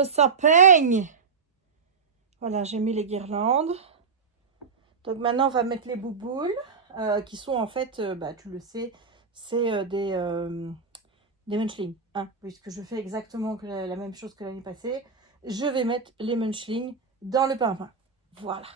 le sapin. Voilà, j'ai mis les guirlandes. Donc maintenant, on va mettre les bouboules, qui sont en fait, bah, tu le sais, c'est des munchlings. Hein, puisque je fais exactement la même chose que l'année passée. Je vais mettre les munchlings dans le pain-pain. Voilà.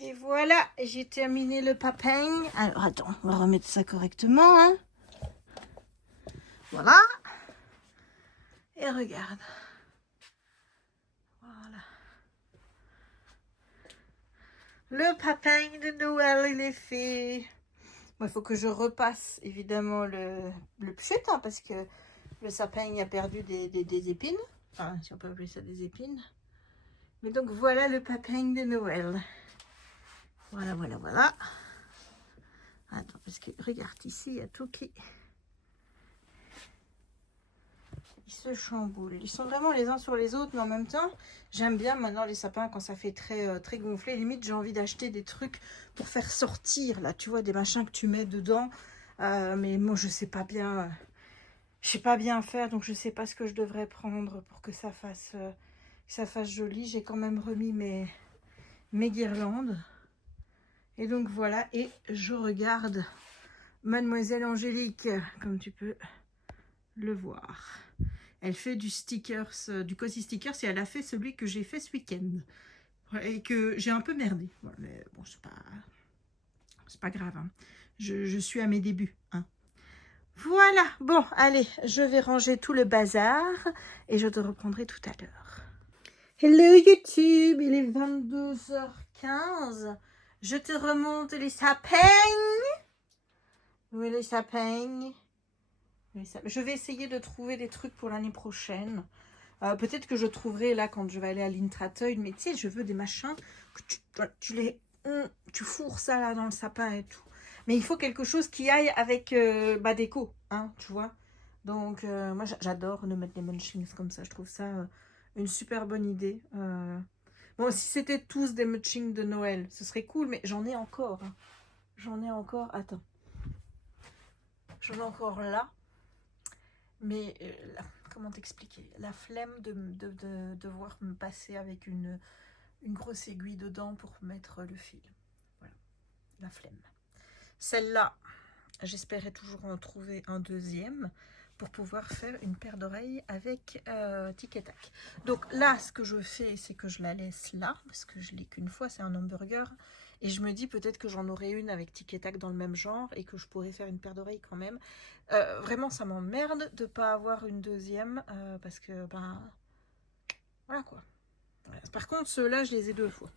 Et voilà, j'ai terminé le papin. Alors attends, on va remettre ça correctement. Hein. Voilà. Et regarde. Voilà. Le papin de Noël, il est fait. Bon, il faut que je repasse évidemment le pchut, hein, parce que le sapin a perdu des épines. Enfin, si on peut appeler ça des épines. Mais donc voilà le papin de Noël. Voilà, voilà, voilà. Attends, parce que regarde ici, il y a tout qui... Ils se chamboulent. Ils sont vraiment les uns sur les autres, mais en même temps, j'aime bien maintenant les sapins quand ça fait très gonflé. Limite, j'ai envie d'acheter des trucs pour faire sortir, là, tu vois, des machins que tu mets dedans. Mais moi, je sais pas bien faire, donc je sais pas ce que je devrais prendre pour que ça fasse joli. J'ai quand même remis mes guirlandes. Et donc voilà, et je regarde Mademoiselle Angélique, comme tu peux le voir. Elle fait du stickers, du cozy stickers, et elle a fait celui que j'ai fait ce week-end. Et que j'ai un peu merdé. Mais bon, c'est pas grave. Hein. Je suis à mes débuts. Hein. Voilà, bon, allez, je vais ranger tout le bazar et je te reprendrai tout à l'heure. Hello YouTube, il est 22h15. Je te remonte les sapins. Oui, les sapins. Je vais essayer de trouver des trucs pour l'année prochaine. Peut-être que je trouverai là quand je vais aller à l'Intrateuil. Mais tu sais, je veux des machins que tu fourres ça là dans le sapin et tout. Mais il faut quelque chose qui aille avec ma déco, hein, tu vois. Donc, moi, j'adore de mettre des munchings comme ça. Je trouve ça une super bonne idée. Bon, si c'était tous des munchings de Noël, ce serait cool. Mais j'en ai encore. Hein. J'en ai encore. Attends. J'en ai encore là. Mais comment t'expliquer? La flemme de devoir me passer avec une une grosse aiguille dedans pour mettre le fil. Voilà, la flemme. Celle-là, j'espérais toujours en trouver un deuxième pour pouvoir faire une paire d'oreilles avec tic et tac. Donc là, ce que je fais, c'est que je la laisse là, parce que je l'ai qu'une fois, c'est un hamburger. Et je me dis peut-être que j'en aurai une avec tic et tac dans le même genre et que je pourrais faire une paire d'oreilles quand même. Vraiment, ça m'emmerde de ne pas avoir une deuxième parce que, ben, voilà quoi. Par contre, ceux-là, je les ai 2 fois.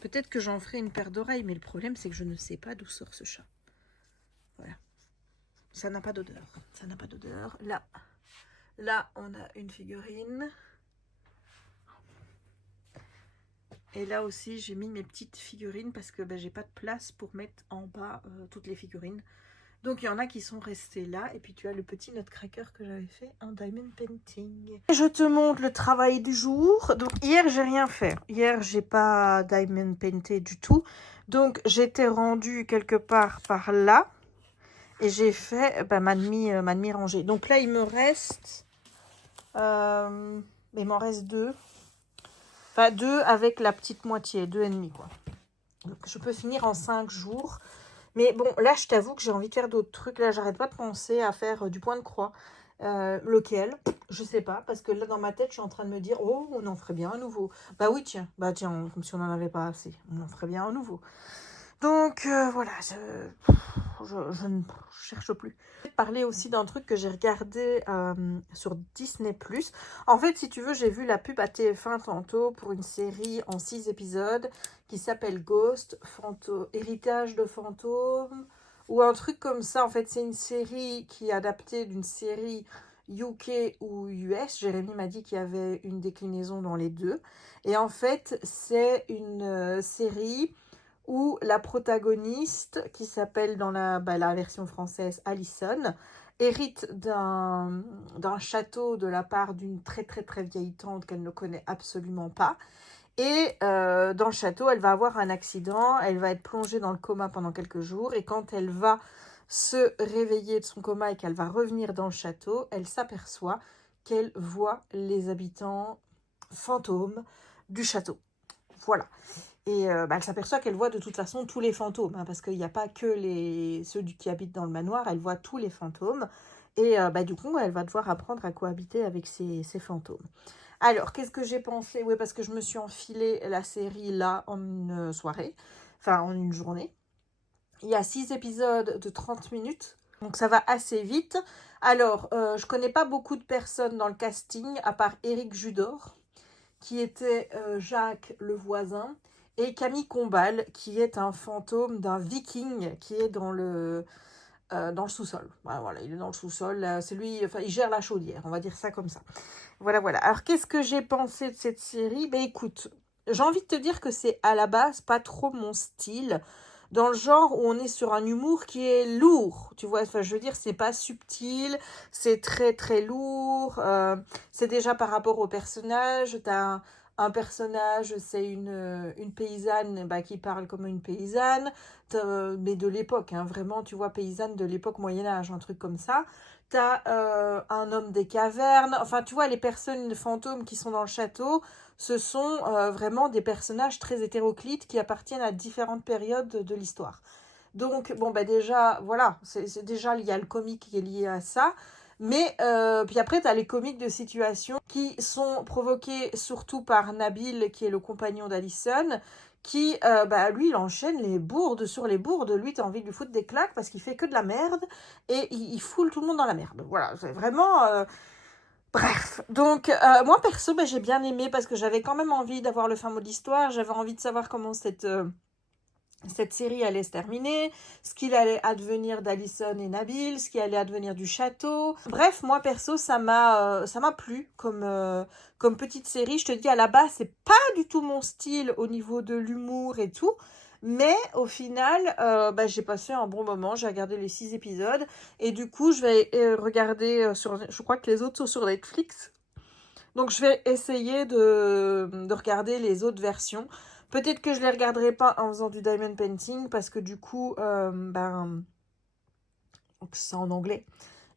Peut-être que j'en ferai une paire d'oreilles, mais le problème, c'est que je ne sais pas d'où sort ce chat. Voilà. Ça n'a pas d'odeur. Ça n'a pas d'odeur. Là, on a une figurine. Et là aussi, j'ai mis mes petites figurines parce que ben, j'ai pas de place pour mettre en bas toutes les figurines. Donc, il y en a qui sont restées là. Et puis, tu as le petit nutcracker que j'avais fait en diamond painting. Et je te montre le travail du jour. Donc, hier, j'ai rien fait. Hier, j'ai pas diamond painté du tout. Donc, j'étais rendue quelque part par là. Et j'ai fait ben, ma demi rangée. Donc là, il me reste... il m'en reste 2. Enfin, 2 avec la petite moitié. 2,5 quoi. Donc, je peux finir en 5 jours. Mais bon, là, je t'avoue que j'ai envie de faire d'autres trucs. Là, j'arrête pas de penser à faire du point de croix. Lequel? Je sais pas. Parce que là, dans ma tête, je suis en train de me dire, oh, on en ferait bien un nouveau. Bah oui, tiens. Bah tiens, comme si on n'en avait pas assez. On en ferait bien un nouveau. Donc, voilà. Je ne cherche plus. Je vais parler aussi d'un truc que j'ai regardé sur Disney+. En fait, si tu veux, j'ai vu la pub à TF1 tantôt pour une série en 6 épisodes qui s'appelle Ghost, Héritage de fantômes, ou un truc comme ça. En fait, c'est une série qui est adaptée d'une série UK ou US. Jérémy m'a dit qu'il y avait une déclinaison dans les deux. Et en fait, c'est une série où la protagoniste, qui s'appelle dans la version française Alison, hérite d'un château de la part d'une très très très vieille tante qu'elle ne connaît absolument pas. Et dans le château, elle va avoir un accident, elle va être plongée dans le coma pendant quelques jours, et quand elle va se réveiller de son coma et qu'elle va revenir dans le château, elle s'aperçoit qu'elle voit les habitants fantômes du château. Voilà. Et elle s'aperçoit qu'elle voit de toute façon tous les fantômes, hein, parce qu'il n'y a pas que ceux qui habitent dans le manoir, elle voit tous les fantômes. Et du coup, elle va devoir apprendre à cohabiter avec ces fantômes. Alors, qu'est-ce que j'ai pensé? Oui, parce que je me suis enfilé la série là en une soirée, enfin en une journée. Il y a 6 épisodes de 30 minutes, donc ça va assez vite. Alors, je connais pas beaucoup de personnes dans le casting, à part Éric Judor, qui était Jacques le voisin, et Camille Combal, qui est un fantôme d'un viking qui est dans le sous-sol. Voilà, il est dans le sous-sol, c'est lui, enfin, il gère la chaudière, on va dire ça comme ça. Voilà. Alors, qu'est-ce que j'ai pensé de cette série? Ben écoute, j'ai envie de te dire que c'est à la base pas trop mon style, dans le genre où on est sur un humour qui est lourd, tu vois, enfin, je veux dire, c'est pas subtil, c'est très très lourd, c'est déjà par rapport au personnage, t'as un personnage, c'est une paysanne qui parle comme une paysanne, mais de l'époque, hein, vraiment, tu vois, paysanne de l'époque Moyen-Âge, un truc comme ça. T'as un homme des cavernes, enfin, tu vois, les personnes fantômes qui sont dans le château, ce sont vraiment des personnages très hétéroclites qui appartiennent à différentes périodes de l'histoire. Donc, bon, déjà, voilà, c'est déjà, il y a le comique qui est lié à ça. Mais, puis après, tu as les comiques de situation qui sont provoqués surtout par Nabil, qui est le compagnon d'Alison, qui, lui, il enchaîne les bourdes sur les bourdes. Lui, tu as envie de lui foutre des claques parce qu'il fait que de la merde et il foule tout le monde dans la merde. Voilà, c'est vraiment... Bref, donc moi perso, j'ai bien aimé parce que j'avais quand même envie d'avoir le fin mot de l'histoire, j'avais envie de savoir comment cette série allait se terminer, ce qu'il allait advenir d'Alison et Nabil, ce qui allait advenir du château. Bref, moi perso, ça m'a plu comme petite série. Je te dis, à la base, c'est pas du tout mon style au niveau de l'humour et tout. Mais au final, j'ai passé un bon moment. J'ai regardé les 6 épisodes. Et du coup, je vais regarder je crois que les autres sont sur Netflix. Donc, je vais essayer de regarder les autres versions. Peut-être que je ne les regarderai pas en faisant du diamond painting. Parce que du coup, c'est en anglais.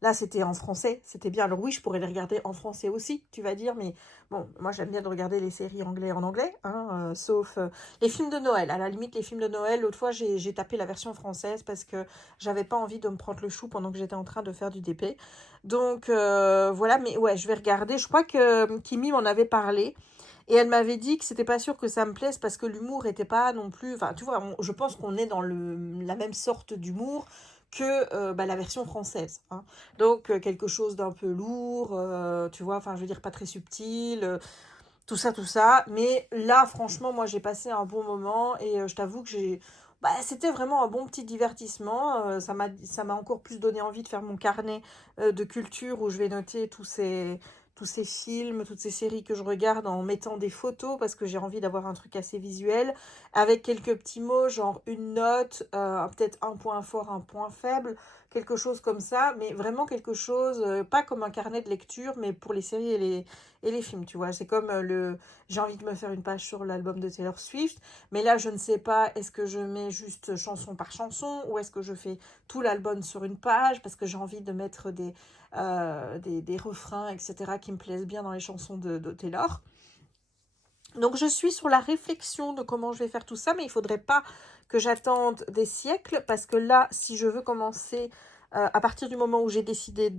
Là, c'était en français, c'était bien. Alors oui, je pourrais les regarder en français aussi, tu vas dire, mais bon, moi j'aime bien de regarder les séries anglais en anglais, hein, sauf les films de Noël. À la limite, les films de Noël, l'autre fois, j'ai tapé la version française parce que j'avais pas envie de me prendre le chou pendant que j'étais en train de faire du DP. Donc voilà, mais ouais, je vais regarder. Je crois que Kimi m'en avait parlé. Et elle m'avait dit que c'était pas sûr que ça me plaise parce que l'humour était pas non plus. Enfin, tu vois, je pense qu'on est dans la même sorte d'humour que la version française, hein. Donc, quelque chose d'un peu lourd, tu vois, enfin, je veux dire, pas très subtil, tout ça, tout ça. Mais là, franchement, moi, j'ai passé un bon moment et je t'avoue que c'était vraiment un bon petit divertissement. Ça m'a encore plus donné envie de faire mon carnet de culture où je vais noter tous ces films, toutes ces séries que je regarde en mettant des photos parce que j'ai envie d'avoir un truc assez visuel avec quelques petits mots, genre une note, peut-être un point fort, un point faible, quelque chose comme ça, mais vraiment quelque chose, pas comme un carnet de lecture, mais pour les séries et les films, tu vois. C'est comme j'ai envie de me faire une page sur l'album de Taylor Swift, mais là, je ne sais pas, est-ce que je mets juste chanson par chanson ou est-ce que je fais tout l'album sur une page parce que j'ai envie de mettre des refrains, etc., qui me plaisent bien dans les chansons de Taylor. Donc, je suis sur la réflexion de comment je vais faire tout ça, mais il ne faudrait pas que j'attende des siècles parce que là, si je veux commencer à partir du moment où j'ai décidé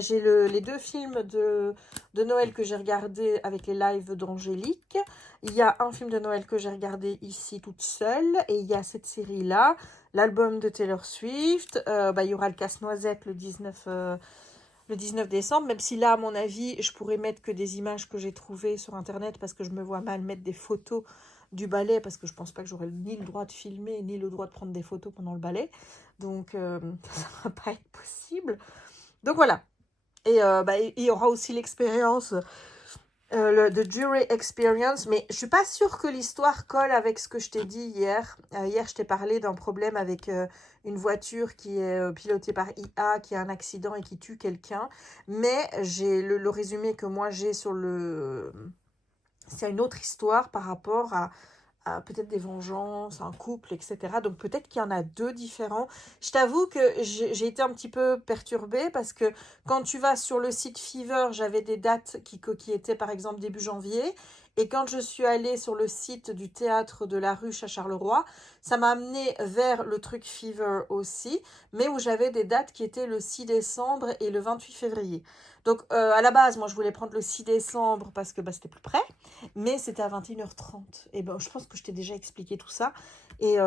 j'ai les 2 films de Noël que j'ai regardés avec les lives d'Angélique. Il y a un film de Noël que j'ai regardé ici toute seule et il y a cette série-là, l'album de Taylor Swift. Il y aura le Casse-Noisette le 19 décembre, même si là, à mon avis, je pourrais mettre que des images que j'ai trouvées sur Internet parce que je me vois mal mettre des photos du ballet parce que je pense pas que j'aurai ni le droit de filmer ni le droit de prendre des photos pendant le ballet. Donc, ça ne va pas être possible. Donc, voilà. Et il y aura aussi l'expérience de Jury Experience, mais je suis pas sûre que l'histoire colle avec ce que je t'ai dit hier. Hier, je t'ai parlé d'un problème avec une voiture qui est pilotée par IA, qui a un accident et qui tue quelqu'un. Mais j'ai le résumé que moi j'ai sur le... C'est une autre histoire par rapport à peut-être des vengeances, un couple, etc. Donc peut-être qu'il y en a 2 différents. Je t'avoue que j'ai été un petit peu perturbée parce que quand tu vas sur le site Fever, j'avais des dates qui étaient par exemple début janvier. Et quand je suis allée sur le site du théâtre de la Ruche à Charleroi, ça m'a amené vers le truc Fever aussi, mais où j'avais des dates qui étaient le 6 décembre et le 28 février. Donc à la base, moi je voulais prendre le 6 décembre parce que c'était plus près. Mais c'était à 21h30. Et ben, je pense que je t'ai déjà expliqué tout ça. Et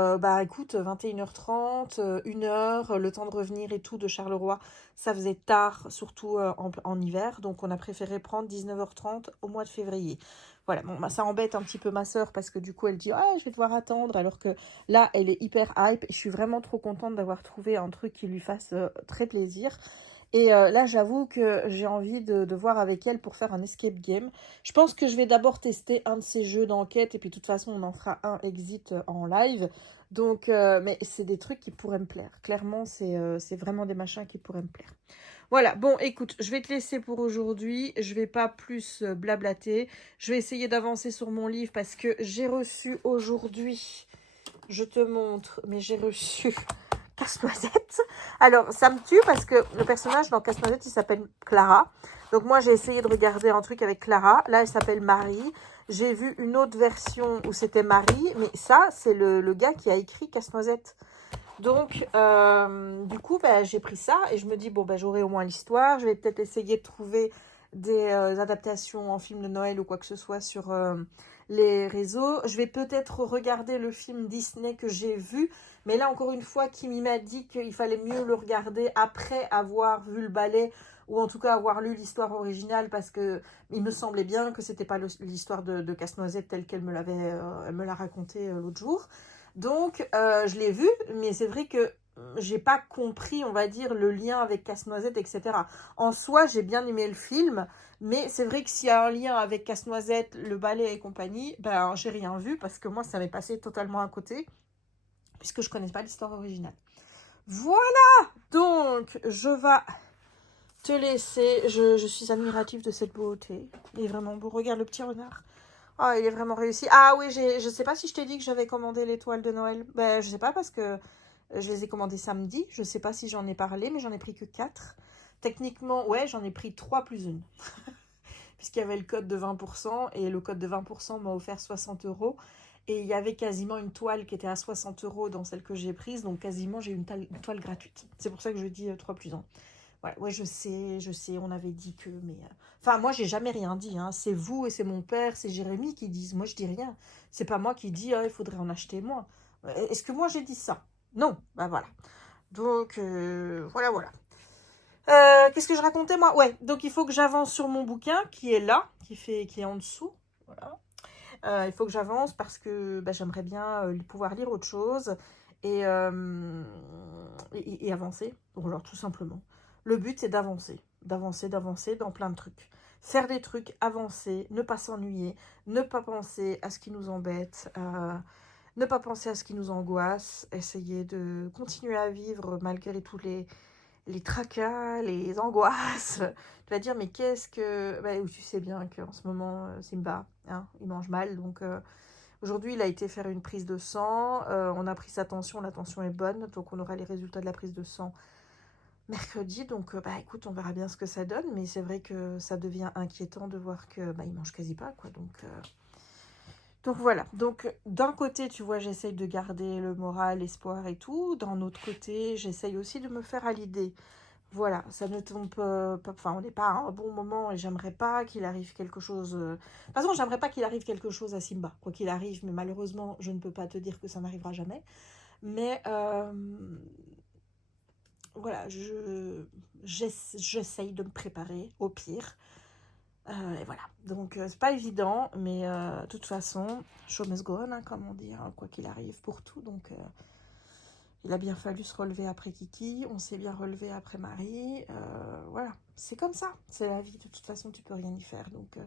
écoute, 21h30, 1h, le temps de revenir et tout de Charleroi, ça faisait tard, surtout en hiver. Donc, on a préféré prendre 19h30 au mois de février. Voilà, bon, ça embête un petit peu ma sœur parce que du coup, elle dit « Ah, je vais devoir attendre », alors que là, elle est hyper hype. Et je suis vraiment trop contente d'avoir trouvé un truc qui lui fasse très plaisir. Et là, j'avoue que j'ai envie de voir avec elle pour faire un escape game. Je pense que je vais d'abord tester un de ces jeux d'enquête et puis de toute façon, on en fera un exit en live. Donc, mais c'est des trucs qui pourraient me plaire. Clairement, c'est vraiment des machins qui pourraient me plaire. Voilà, bon, écoute, je vais te laisser pour aujourd'hui. Je vais pas plus blablater. Je vais essayer d'avancer sur mon livre parce que j'ai reçu aujourd'hui, je te montre, mais j'ai reçu Casse-Noisette. Alors, ça me tue parce que le personnage dans Casse-Noisette, il s'appelle Clara. Donc, moi, j'ai essayé de regarder un truc avec Clara. Là, elle s'appelle Marie. J'ai vu une autre version où c'était Marie. Mais ça, c'est le gars qui a écrit Casse-Noisette. Donc, du coup, j'ai pris ça et je me dis, bon, j'aurai au moins l'histoire. Je vais peut-être essayer de trouver des adaptations en film de Noël ou quoi que ce soit sur les réseaux. Je vais peut-être regarder le film Disney que j'ai vu. Mais là, encore une fois, Kimi m'a dit qu'il fallait mieux le regarder après avoir vu le ballet ou en tout cas avoir lu l'histoire originale parce que il me semblait bien que c'était pas l'histoire de Casse-Noisette telle qu'elle me l'a raconté l'autre jour. Donc, je l'ai vu, mais c'est vrai que j'ai pas compris, on va dire, le lien avec Casse-Noisette, etc. En soi, j'ai bien aimé le film, mais c'est vrai que s'il y a un lien avec Casse-Noisette, le ballet et compagnie, j'ai rien vu parce que moi, ça m'est passé totalement à côté, puisque je connais pas l'histoire originale. Voilà, donc, je vais te laisser. Je suis admirative de cette beauté. Il est vraiment beau. Regarde le petit renard. Oh, il est vraiment réussi. Ah oui, je sais pas si je t'ai dit que j'avais commandé l'étoile de Noël. Je sais pas parce que je les ai commandées samedi. Je sais pas si j'en ai parlé, mais j'en ai pris que 4. techniquement, ouais, j'en ai pris 3 plus une. Puisqu'il y avait le code de 20% et le code de 20% m'a offert 60 €. Et il y avait quasiment une toile qui était à 60 € dans celle que j'ai prise. Donc quasiment, j'ai une toile gratuite. C'est pour ça que je dis 3 plus 1. Voilà, ouais, je sais, on avait dit que... mais enfin, moi, j'ai jamais rien dit. Hein. C'est vous et c'est mon père, c'est Jérémy qui disent. Moi, je dis rien. C'est pas moi qui dis, ah, il faudrait en acheter moins. Est-ce que moi, j'ai dit ça? Non. Ben voilà. Donc, voilà, voilà. Qu'est-ce que je racontais moi? Ouais, donc il faut que j'avance sur mon bouquin qui est là, qui est en dessous. Voilà. Il faut que j'avance parce que bah, j'aimerais bien pouvoir lire autre chose et avancer. Voilà, tout simplement. Le but, c'est d'avancer, d'avancer dans plein de trucs. Faire des trucs, avancer, ne pas s'ennuyer, ne pas penser à ce qui nous embête, ne pas penser à ce qui nous angoisse, essayer de continuer à vivre malgré tous les tracas, les angoisses. Tu vas dire, mais qu'est-ce que... Bah, tu sais bien qu'en ce moment, Simba, hein, il mange mal. Donc, aujourd'hui, il a été faire une prise de sang. On a pris sa tension. La tension est bonne. Donc, on aura les résultats de la prise de sang mercredi. Donc, bah, écoute, on verra bien ce que ça donne. Mais c'est vrai que ça devient inquiétant de voir que bah, il mange quasi pas, quoi. Donc voilà, donc d'un côté, tu vois, j'essaye de garder le moral, l'espoir et tout. D'un autre côté, j'essaye aussi de me faire à l'idée. Voilà, ça ne tombe pas, enfin, on n'est pas à un bon moment et j'aimerais pas qu'il arrive quelque chose. De toute façon, j'aimerais pas qu'il arrive quelque chose à Simba, quoi qu'il arrive, mais malheureusement, je ne peux pas te dire que ça n'arrivera jamais. Mais voilà, j'essaye de me préparer au pire. Et voilà, donc c'est pas évident, mais de toute façon, show must go on, hein, comme on dit, hein, quoi qu'il arrive pour tout. Donc il a bien fallu se relever après Kiki, on s'est bien relevé après Marie. Voilà, c'est comme ça, c'est la vie, de toute façon tu peux rien y faire. Donc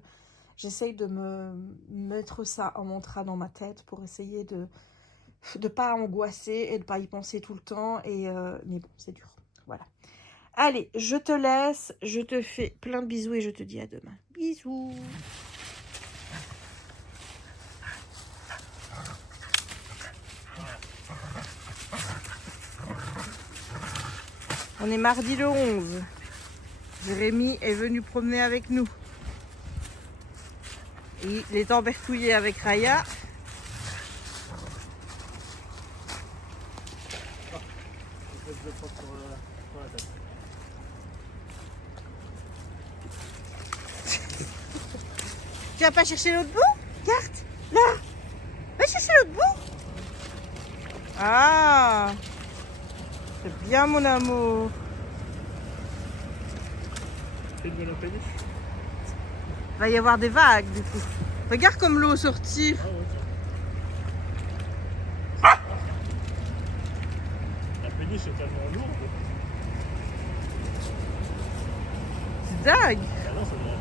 j'essaye de me mettre ça en mantra dans ma tête pour essayer de ne pas angoisser et de pas y penser tout le temps. Mais bon, c'est dur, voilà. Allez, je te laisse, je te fais plein de bisous et je te dis à demain. Bisous. On est mardi le 11. Jérémy est venu promener avec nous. Il est embêtouillé avec Raya. Tu vas pas chercher l'autre bout? Regarde, là. Va chercher l'autre bout. Ah, c'est bien mon amour. Il va y avoir des vagues du coup. Regarde comme l'eau sortit. La péniche est tellement lourde. C'est dingue. Ah non, ça devrait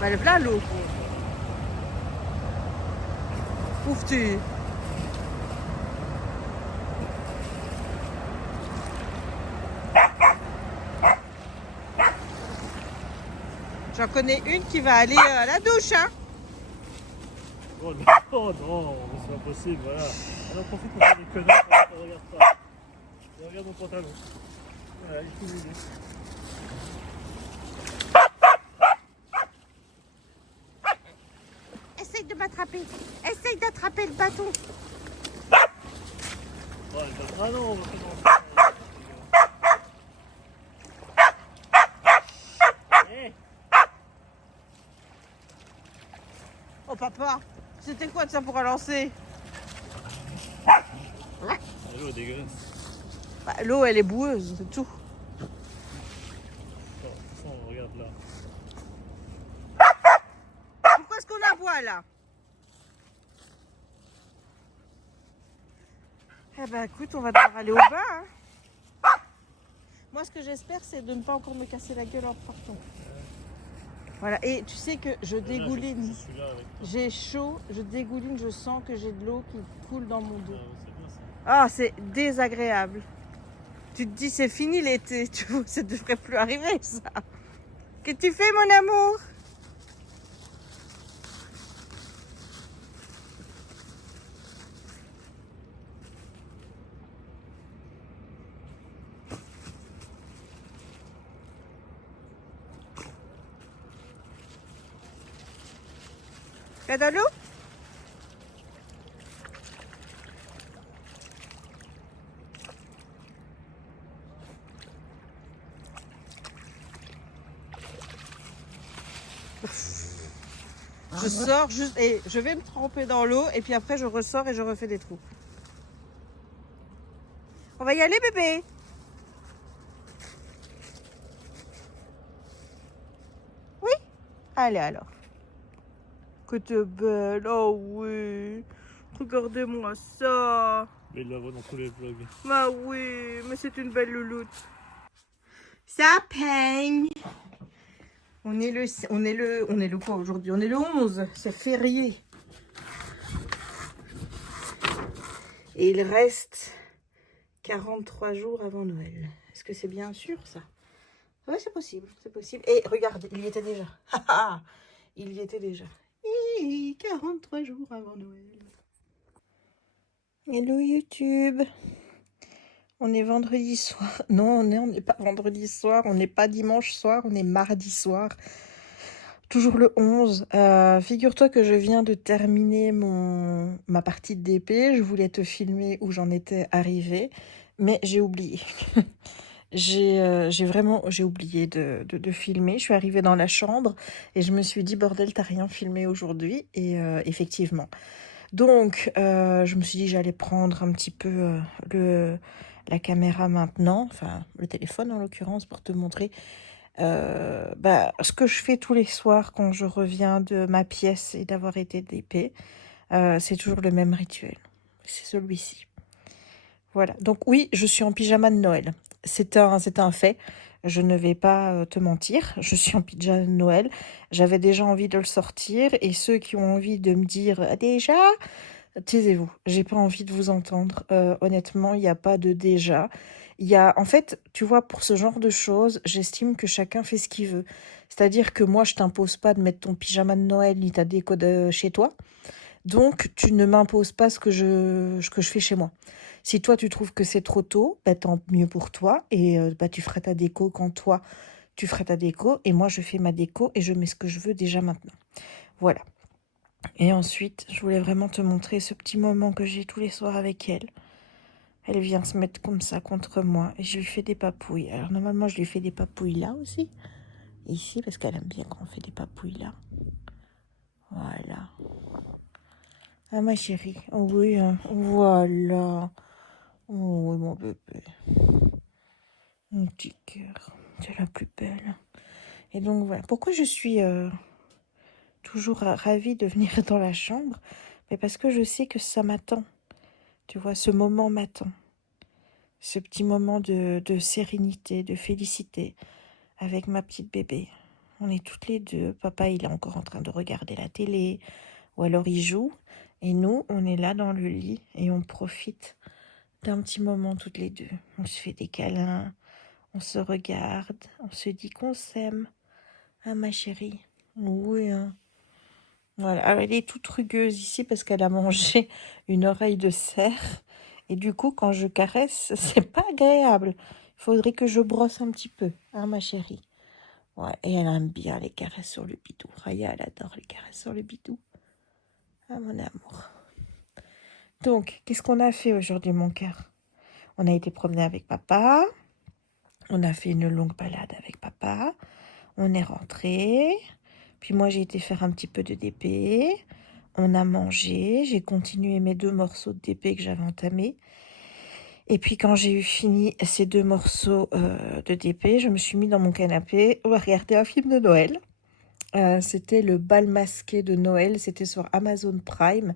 Bah, elle est pleine l'eau. Ouf tu. J'en connais une qui va aller à la douche, hein. Oh non, oh non, c'est pas possible, voilà. Alors profite pour faire des conneries pendant qu'on regarde pas. Et regarde mon pantalon. Voilà, il faut l'aider. Essaye de m'attraper. Essaye d'attraper le bâton. Oh, elle va... Ah non, on va pas dans Hey. Oh papa, c'était quoi de ça pour relancer? L'eau est dégueulasse. Bah, l'eau elle est boueuse, c'est tout. Oh, ça, on regarde là. Pourquoi est-ce qu'on la voit là? Eh ben écoute, on va devoir aller au bain. Hein. Moi ce que j'espère c'est de ne pas encore me casser la gueule en repartant. Voilà, et tu sais que je dégouline. J'ai chaud, je dégouline, je sens que j'ai de l'eau qui coule dans mon dos. Ah, c'est désagréable. Tu te dis c'est fini l'été, tu vois, ça devrait plus arriver ça. Qu'est-ce que tu fais mon amour? Là dans l'eau? Je sors juste et je vais me tremper dans l'eau et puis après je ressors et je refais des trous. On va y aller bébé. Oui? Allez alors. Que t'es belle, oh oui. Regardez-moi ça. Mais il la voit dans tous les vlogs. Bah oui, mais c'est une belle louloute. Ça peigne. On est le quoi aujourd'hui? On est le 11, c'est férié. Et il reste 43 jours avant Noël. Est-ce que c'est bien sûr ça? Oui, c'est possible, c'est possible. Et regarde, il y était déjà. Il y était déjà. 43 jours avant Noël. Hello YouTube. On est vendredi soir. Non, on n'est pas vendredi soir. On n'est pas dimanche soir. On est mardi soir. Toujours le 11. Figure-toi que je viens de terminer ma partie de DP. Je voulais te filmer où j'en étais arrivée. Mais j'ai oublié. J'ai oublié de filmer. Je suis arrivée dans la chambre et je me suis dit, bordel, t'as rien filmé aujourd'hui. Et effectivement. Donc, je me suis dit, j'allais prendre un petit peu la caméra maintenant, enfin le téléphone en l'occurrence, pour te montrer ce que je fais tous les soirs quand je reviens de ma pièce et d'avoir été DP. C'est toujours le même rituel. C'est celui-ci. Voilà. Donc oui, je suis en pyjama de Noël. C'est un fait. Je ne vais pas te mentir. Je suis en pyjama de Noël. J'avais déjà envie de le sortir. Et ceux qui ont envie de me dire « Déjà ?» taisez-vous. J'ai pas envie de vous entendre. Honnêtement, il n'y a pas de déjà. En fait, tu vois, pour ce genre de choses, j'estime que chacun fait ce qu'il veut. C'est-à-dire que moi, je t'impose pas de mettre ton pyjama de Noël ni ta déco de chez toi. Donc, tu ne m'imposes pas ce que je fais chez moi. Si toi, tu trouves que c'est trop tôt, bah, tant mieux pour toi. Et tu feras ta déco quand toi, tu feras ta déco. Et moi, je fais ma déco et je mets ce que je veux déjà maintenant. Voilà. Et ensuite, je voulais vraiment te montrer ce petit moment que j'ai tous les soirs avec elle. Elle vient se mettre comme ça contre moi et je lui fais des papouilles. Alors normalement, je lui fais des papouilles là aussi. Ici, parce qu'elle aime bien quand on fait des papouilles là. Voilà. Ah ma chérie. Oh oui, hein. Voilà. Oh oui, mon bébé. Mon petit cœur. C'est la plus belle. Et donc voilà. Pourquoi je suis toujours ravie de venir dans la chambre? Mais parce que je sais que ça m'attend. Tu vois, ce moment m'attend. Ce petit moment de sérénité, de félicité avec ma petite bébé. On est toutes les deux. Papa, il est encore en train de regarder la télé ou alors il joue. Et nous, on est là dans le lit et on profite d'un petit moment toutes les deux. On se fait des câlins, on se regarde, on se dit qu'on s'aime. Ah, ma chérie. Oui, hein. Voilà. Alors, elle est toute rugueuse ici parce qu'elle a mangé une oreille de cerf. Et du coup, quand je caresse, c'est pas agréable. Il faudrait que je brosse un petit peu, hein, ma chérie. Ouais, et elle aime bien les caresses sur le bidou. Raya, elle adore les caresses sur le bidou. Ah, mon amour. Donc, qu'est-ce qu'on a fait aujourd'hui, mon cœur? On a été promener avec papa. On a fait une longue balade avec papa. On est rentré. Puis moi, j'ai été faire un petit peu de DP. On a mangé. J'ai continué mes 2 morceaux de DP que j'avais entamés. Et puis quand j'ai eu fini ces 2 morceaux de DP, je me suis mis dans mon canapé à regarder un film de Noël. C'était le bal masqué de Noël. C'était sur Amazon Prime.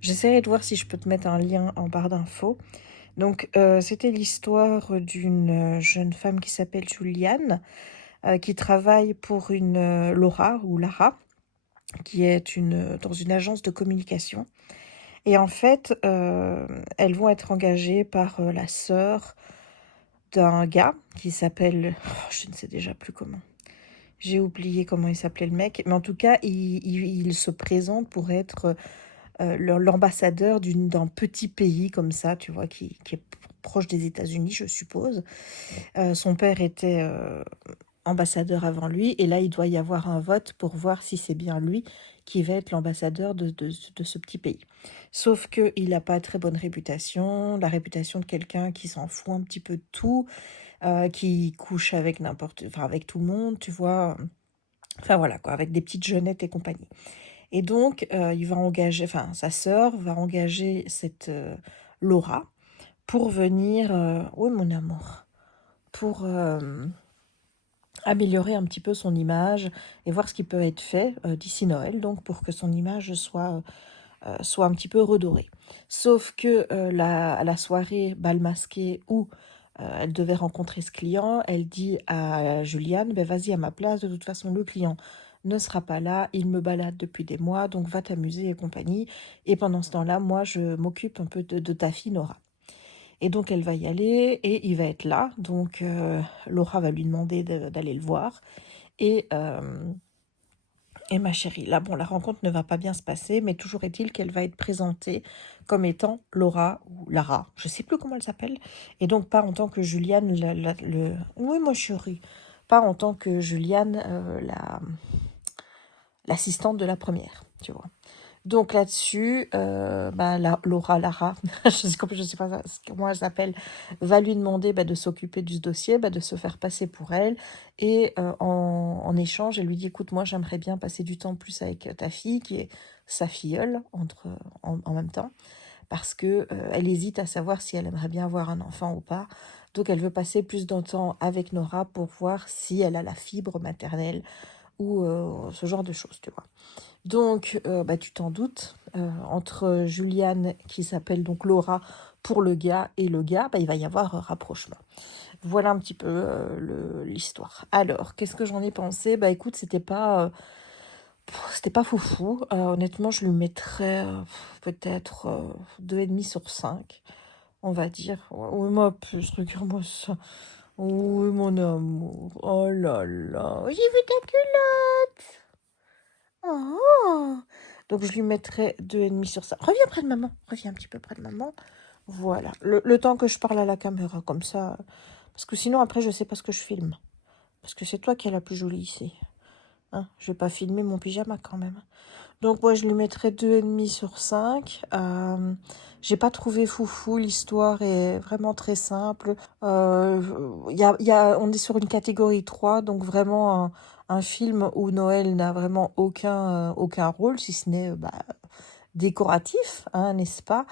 J'essaierai de voir si je peux te mettre un lien en barre d'infos. Donc, c'était l'histoire d'une jeune femme qui s'appelle Juliane, qui travaille pour une Laura ou Lara, qui est dans une agence de communication. Et en fait, elles vont être engagées par la sœur d'un gars qui s'appelle... je ne sais déjà plus comment. J'ai oublié comment il s'appelait le mec. Mais en tout cas, il se présente pour être l'ambassadeur d'un petit pays comme ça, tu vois, qui est proche des États-Unis, je suppose. Son père était ambassadeur avant lui. Et là, il doit y avoir un vote pour voir si c'est bien lui qui va être l'ambassadeur de ce petit pays. Sauf qu'il n'a pas très bonne réputation, la réputation de quelqu'un qui s'en fout un petit peu de tout, qui couche avec enfin avec tout le monde, tu vois. Enfin voilà quoi, avec des petites jeunettes et compagnie. Et donc, il va engager, enfin sa sœur va engager cette Laura pour venir, oui mon amour, pour améliorer un petit peu son image et voir ce qui peut être fait d'ici Noël, donc pour que son image soit un petit peu redorée. Sauf que à la soirée bal masqué où elle devait rencontrer ce client, elle dit à Juliane, ben vas-y à ma place, de toute façon le client ne sera pas là, il me balade depuis des mois, donc va t'amuser et compagnie. Et pendant ce temps-là, moi je m'occupe un peu de ta fille Nora. Et donc elle va y aller et il va être là. Donc Laura va lui demander d'aller le voir. Et, euh, et ma chérie, là bon, la rencontre ne va pas bien se passer, mais toujours est-il qu'elle va être présentée comme étant Laura ou Lara, je sais plus comment elle s'appelle. Et donc pas en tant que Juliane, oui ma chérie, pas en tant que Juliane, l'assistante de la première, tu vois. Donc là-dessus, Laura, Lara, je sais pas comment elle s'appelle, va lui demander de s'occuper du dossier, de se faire passer pour elle. Et en échange, elle lui dit, écoute, moi j'aimerais bien passer du temps plus avec ta fille, qui est sa filleule, en même temps, parce que elle hésite à savoir si elle aimerait bien avoir un enfant ou pas. Donc elle veut passer plus de temps avec Nora pour voir si elle a la fibre maternelle ou ce genre de choses, tu vois. Donc, tu t'en doutes, entre Juliane, qui s'appelle donc Laura, pour le gars, et le gars, il va y avoir un rapprochement. Voilà un petit peu l'histoire. Alors, qu'est-ce que j'en ai pensé? Écoute, c'était pas foufou. Honnêtement, je lui mettrais peut-être 2,5 sur 5, on va dire. Oui, ma puce, regarde-moi ça. Oui, mon amour. Oh là là. J'ai vu ta culotte. Oh. Donc je lui mettrai 2,5 sur ça. Reviens près de maman. Reviens un petit peu près de maman. Voilà. Le temps que je parle à la caméra, comme ça. Parce que sinon, après, je sais pas ce que je filme. Parce que c'est toi qui es la plus jolie ici. Hein, je vais pas filmer mon pyjama quand même. Donc moi, je lui mettrai 2,5 sur 5. J'ai pas trouvé foufou. L'histoire est vraiment très simple. On est sur une catégorie 3, donc vraiment un film où Noël n'a vraiment aucun rôle, si ce n'est décoratif, hein, n'est-ce pas?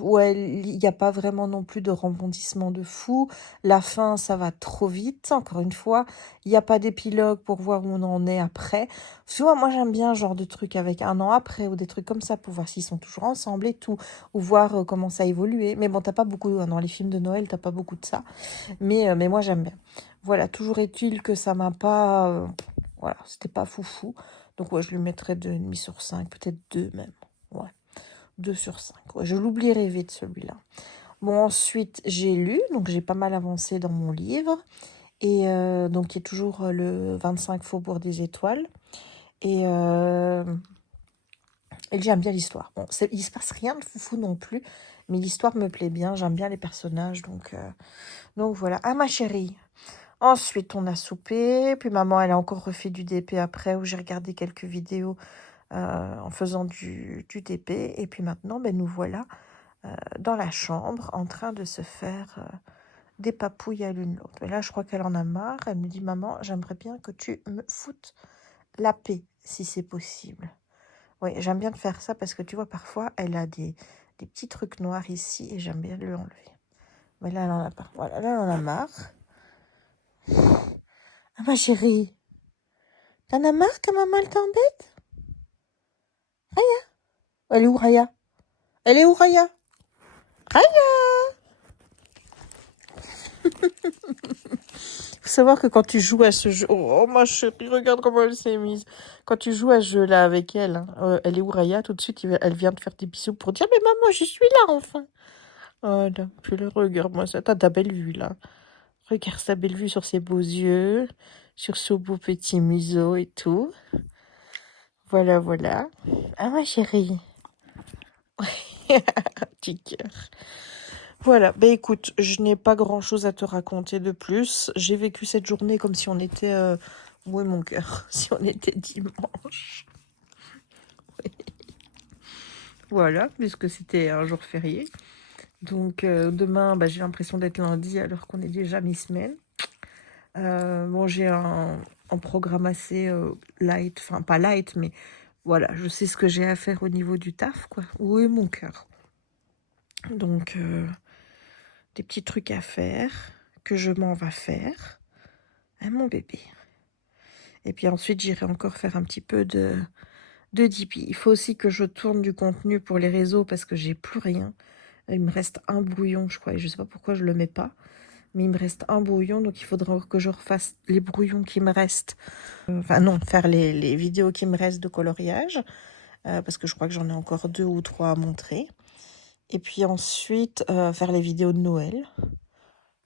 Où il n'y a pas vraiment non plus de rebondissement de fou. La fin, ça va trop vite, encore une fois. Il n'y a pas d'épilogue pour voir où on en est après. Tu vois, moi j'aime bien ce genre de trucs avec un an après ou des trucs comme ça pour voir s'ils sont toujours ensemble et tout, ou voir comment ça a évolué. Mais bon, t'as pas beaucoup, dans les films de Noël, t'as pas beaucoup de ça. Mais moi j'aime bien. Voilà, toujours est-il que ça m'a pas... voilà, c'était pas foufou. Donc ouais, je lui mettrais 2,5 sur 5, peut-être 2 même. Ouais, 2 sur 5. Ouais, je l'oublierai vite celui-là. Bon, ensuite, j'ai lu, donc j'ai pas mal avancé dans mon livre. Et donc, il y a toujours le 25 Faubourg des Étoiles. Et j'aime bien l'histoire. Bon, il se passe rien de foufou non plus, mais l'histoire me plaît bien. J'aime bien les personnages, donc voilà. Ah, ma chérie. Ensuite, on a soupé. Puis maman, elle a encore refait du DP après, où j'ai regardé quelques vidéos en faisant du DP. Et puis maintenant, nous voilà dans la chambre en train de se faire des papouilles à l'une l'autre. Et là, je crois qu'elle en a marre. Elle me dit, maman, j'aimerais bien que tu me foutes la paix, si c'est possible. Oui, j'aime bien de faire ça parce que tu vois, parfois, elle a des petits trucs noirs ici et j'aime bien le enlever. Mais là, elle en a pas. Voilà, là, elle en a marre. Ah, ma chérie, t'en as marre que maman, elle t'embête? Raya. Elle est où, Raya? Elle est où, Raya? Raya. Faut savoir que quand tu joues à ce jeu... Oh, ma chérie, regarde comment elle s'est mise. Quand tu joues à ce jeu-là avec elle, hein, elle est où, Raya? Tout de suite, elle vient de faire des bisous pour dire, mais maman, je suis là, enfin. Oh, là, puis le regarde-moi ça. T'as ta belle vue, là. Regarde sa belle vue sur ses beaux yeux, sur son beau petit museau et tout. Voilà, voilà. Ah, ma chérie. Petit cœur. Voilà, écoute, je n'ai pas grand-chose à te raconter de plus. J'ai vécu cette journée comme si on était... où est mon cœur? Si on était dimanche. Voilà, puisque c'était un jour férié. Donc demain, j'ai l'impression d'être lundi alors qu'on est déjà mi-semaine. Bon, j'ai un programme assez light, enfin pas light, mais voilà, je sais ce que j'ai à faire au niveau du taf, quoi. Où est mon cœur? Donc, des petits trucs à faire, que je m'en vais faire, à mon bébé. Et puis ensuite, j'irai encore faire un petit peu de Dipi. Il faut aussi que je tourne du contenu pour les réseaux parce que j'ai plus rien. Il me reste un brouillon, je crois, et je sais pas pourquoi je le mets pas. Mais il me reste un brouillon, donc il faudra que je refasse les brouillons qui me restent. Enfin non, faire les vidéos qui me restent de coloriage. Parce que je crois que j'en ai encore 2 ou 3 à montrer. Et puis ensuite, faire les vidéos de Noël.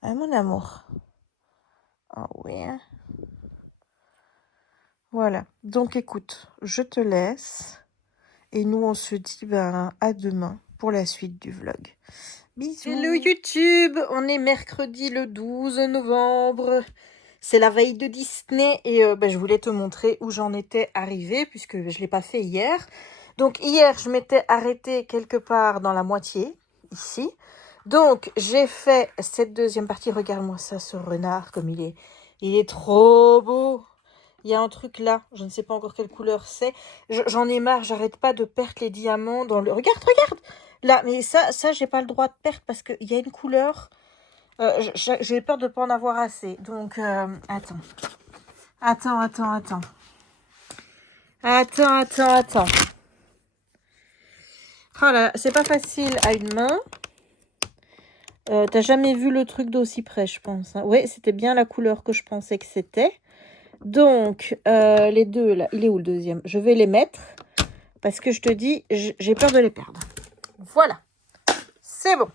Ah, mon amour. Ah oui. Hein. Voilà. Donc écoute, je te laisse. Et nous, on se dit à demain pour la suite du vlog. Bisous. Hello YouTube, on est mercredi le 12 novembre. C'est la veille de Disney et je voulais te montrer où j'en étais arrivée puisque je ne l'ai pas fait hier. Donc hier, je m'étais arrêtée quelque part dans la moitié, ici. Donc j'ai fait cette deuxième partie. Regarde-moi ça, ce renard, comme il est trop beau. Il y a un truc là, je ne sais pas encore quelle couleur c'est. J'en ai marre, j'arrête pas de perdre les diamants dans le... Regarde, regarde. Là, mais ça j'ai pas le droit de perdre parce qu'il y a une couleur. J'ai peur de ne pas en avoir assez. Donc, attends. Attends. Oh là, c'est pas facile à une main. T'as jamais vu le truc d'aussi près, je pense. Hein. Oui, c'était bien la couleur que je pensais que c'était. Donc, les deux, là. Il est où le deuxième? Je vais les mettre. Parce que je te dis, j'ai peur de les perdre. Voilà. C'est bon.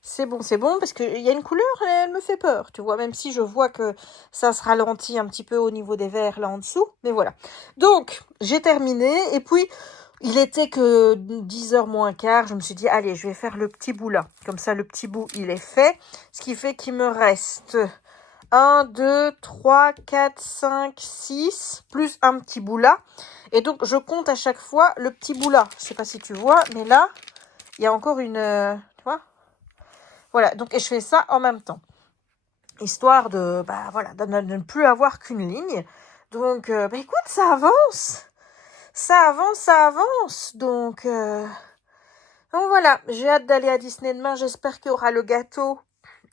C'est bon, parce qu'il y a une couleur, elle me fait peur, tu vois, même si je vois que ça se ralentit un petit peu au niveau des verres là en dessous, mais voilà. Donc, j'ai terminé, et puis, il était que 10h moins quart, je me suis dit, allez, je vais faire le petit bout là, comme ça, le petit bout, il est fait, ce qui fait qu'il me reste 1, 2, 3, 4, 5, 6, plus un petit bout là, et donc, je compte à chaque fois le petit bout là, je sais pas si tu vois, mais là, il y a encore une, tu vois. Voilà, donc et je fais ça en même temps. Histoire de, de ne plus avoir qu'une ligne. Donc, écoute, ça avance. Ça avance. Donc voilà, j'ai hâte d'aller à Disney demain. J'espère qu'il y aura le gâteau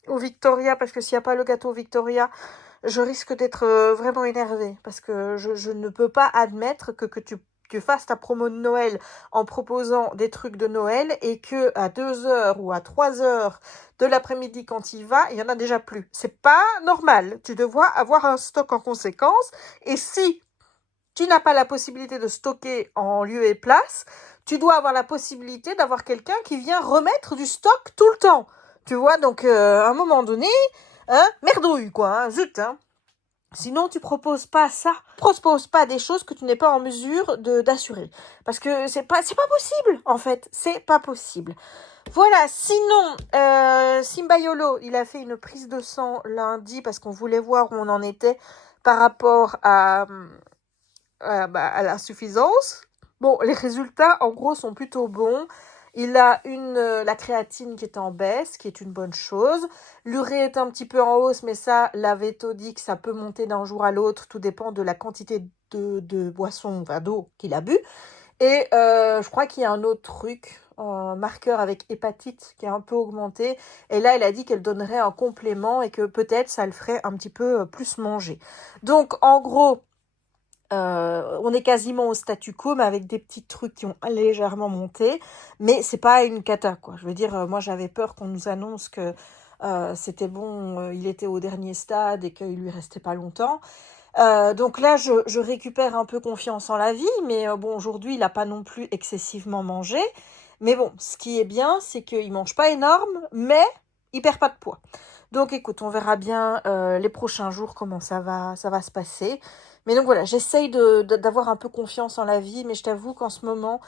au Victoria. Parce que s'il n'y a pas le gâteau au Victoria, je risque d'être vraiment énervée. Parce que je ne peux pas admettre que tu fasses ta promo de Noël en proposant des trucs de Noël et que à 2h ou à 3h de l'après-midi quand il va, il y en a déjà plus. C'est pas normal. Tu dois avoir un stock en conséquence. Et si tu n'as pas la possibilité de stocker en lieu et place, tu dois avoir la possibilité d'avoir quelqu'un qui vient remettre du stock tout le temps. Tu vois, donc à un moment donné, merdouille quoi, zut, hein. Sinon, tu proposes pas ça. Propose pas des choses que tu n'es pas en mesure d'assurer. Parce que c'est pas possible, en fait. C'est pas possible. Voilà. Sinon, Simbayolo, il a fait une prise de sang lundi parce qu'on voulait voir où on en était par rapport à l'insuffisance. Bon, les résultats, en gros, sont plutôt bons. Il a la créatine qui est en baisse, qui est une bonne chose. L'urée est un petit peu en hausse, mais ça, la Veto dit que ça peut monter d'un jour à l'autre. Tout dépend de la quantité de boisson, enfin d'eau qu'il a bu. Et je crois qu'il y a un autre truc, un marqueur avec hépatite qui est un peu augmenté. Et là, elle a dit qu'elle donnerait un complément et que peut-être ça le ferait un petit peu plus manger. Donc, en gros... on est quasiment au statu quo, mais avec des petits trucs qui ont légèrement monté. Mais c'est pas une cata, quoi. Je veux dire, moi, j'avais peur qu'on nous annonce que c'était bon, il était au dernier stade et qu'il lui restait pas longtemps. Donc là, je récupère un peu confiance en la vie. Mais bon, aujourd'hui, il a pas non plus excessivement mangé. Mais bon, ce qui est bien, c'est qu'il mange pas énorme, mais il perd pas de poids. Donc écoute, on verra bien les prochains jours comment ça va se passer. Mais donc voilà, j'essaye d'avoir un peu confiance en la vie, mais je t'avoue qu'en ce moment,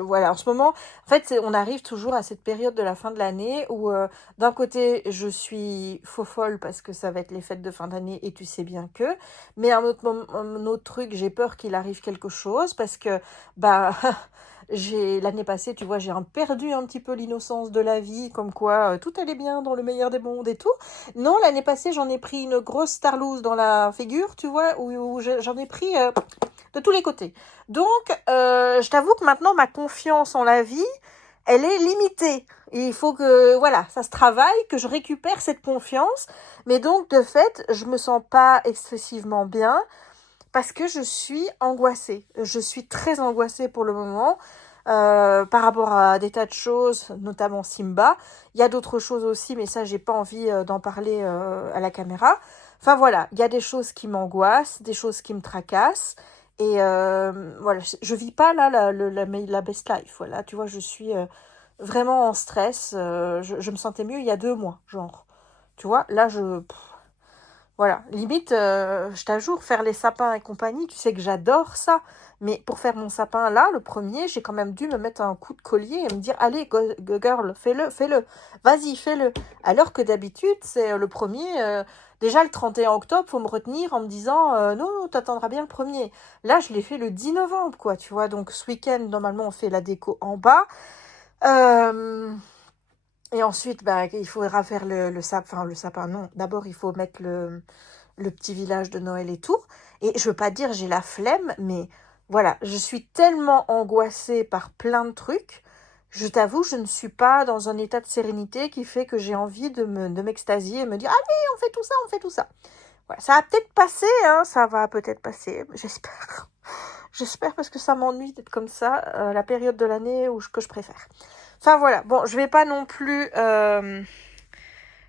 Voilà, en ce moment, en fait, on arrive toujours à cette période de la fin de l'année où, d'un côté, je suis faux folle parce que ça va être les fêtes de fin d'année et tu sais bien que, mais un autre truc, j'ai peur qu'il arrive quelque chose parce que, bah, l'année passée, tu vois, perdu un petit peu l'innocence de la vie, comme quoi tout allait bien dans le meilleur des mondes et tout. Non, l'année passée, j'en ai pris une grosse starlouse dans la figure, tu vois, où j'en ai pris de tous les côtés. Donc, je t'avoue que maintenant, ma confiance en la vie, elle est limitée. Il faut que, voilà, ça se travaille, que je récupère cette confiance. Mais donc, de fait, je me sens pas excessivement bien parce que je suis angoissée. Je suis très angoissée pour le moment. Par rapport à des tas de choses, notamment Simba. Il y a d'autres choses aussi, mais ça, j'ai pas envie d'en parler à la caméra. Enfin voilà, il y a des choses qui m'angoissent, des choses qui me tracassent. Et voilà, je vis pas là la best life. Voilà, tu vois, je suis vraiment en stress. Je me sentais mieux il y a 2 mois, genre. Tu vois, là, voilà, limite, je t'ajoute, faire les sapins et compagnie, tu sais que j'adore ça. Mais pour faire mon sapin là, le premier, j'ai quand même dû me mettre un coup de collier et me dire, allez, girl, fais-le, fais-le, vas-y, fais-le. Alors que d'habitude, c'est le premier, déjà le 31 octobre, faut me retenir en me disant, non, t'attendras bien le premier. Là, je l'ai fait le 10 novembre, quoi, tu vois. Donc ce week-end, normalement, on fait la déco en bas. Euh, et ensuite, bah, il faudra faire le sapin, enfin le sapin, non. D'abord, il faut mettre le petit village de Noël et tout. Et je veux pas dire j'ai la flemme, mais voilà, je suis tellement angoissée par plein de trucs. Je t'avoue, je ne suis pas dans un état de sérénité qui fait que j'ai envie de m'extasier et me dire allez, on fait tout ça, on fait tout ça. Voilà, ça va peut-être passer, hein, ça va peut-être passer, j'espère. J'espère parce que ça m'ennuie d'être comme ça, la période de l'année que je préfère. Enfin voilà, bon, je vais pas non plus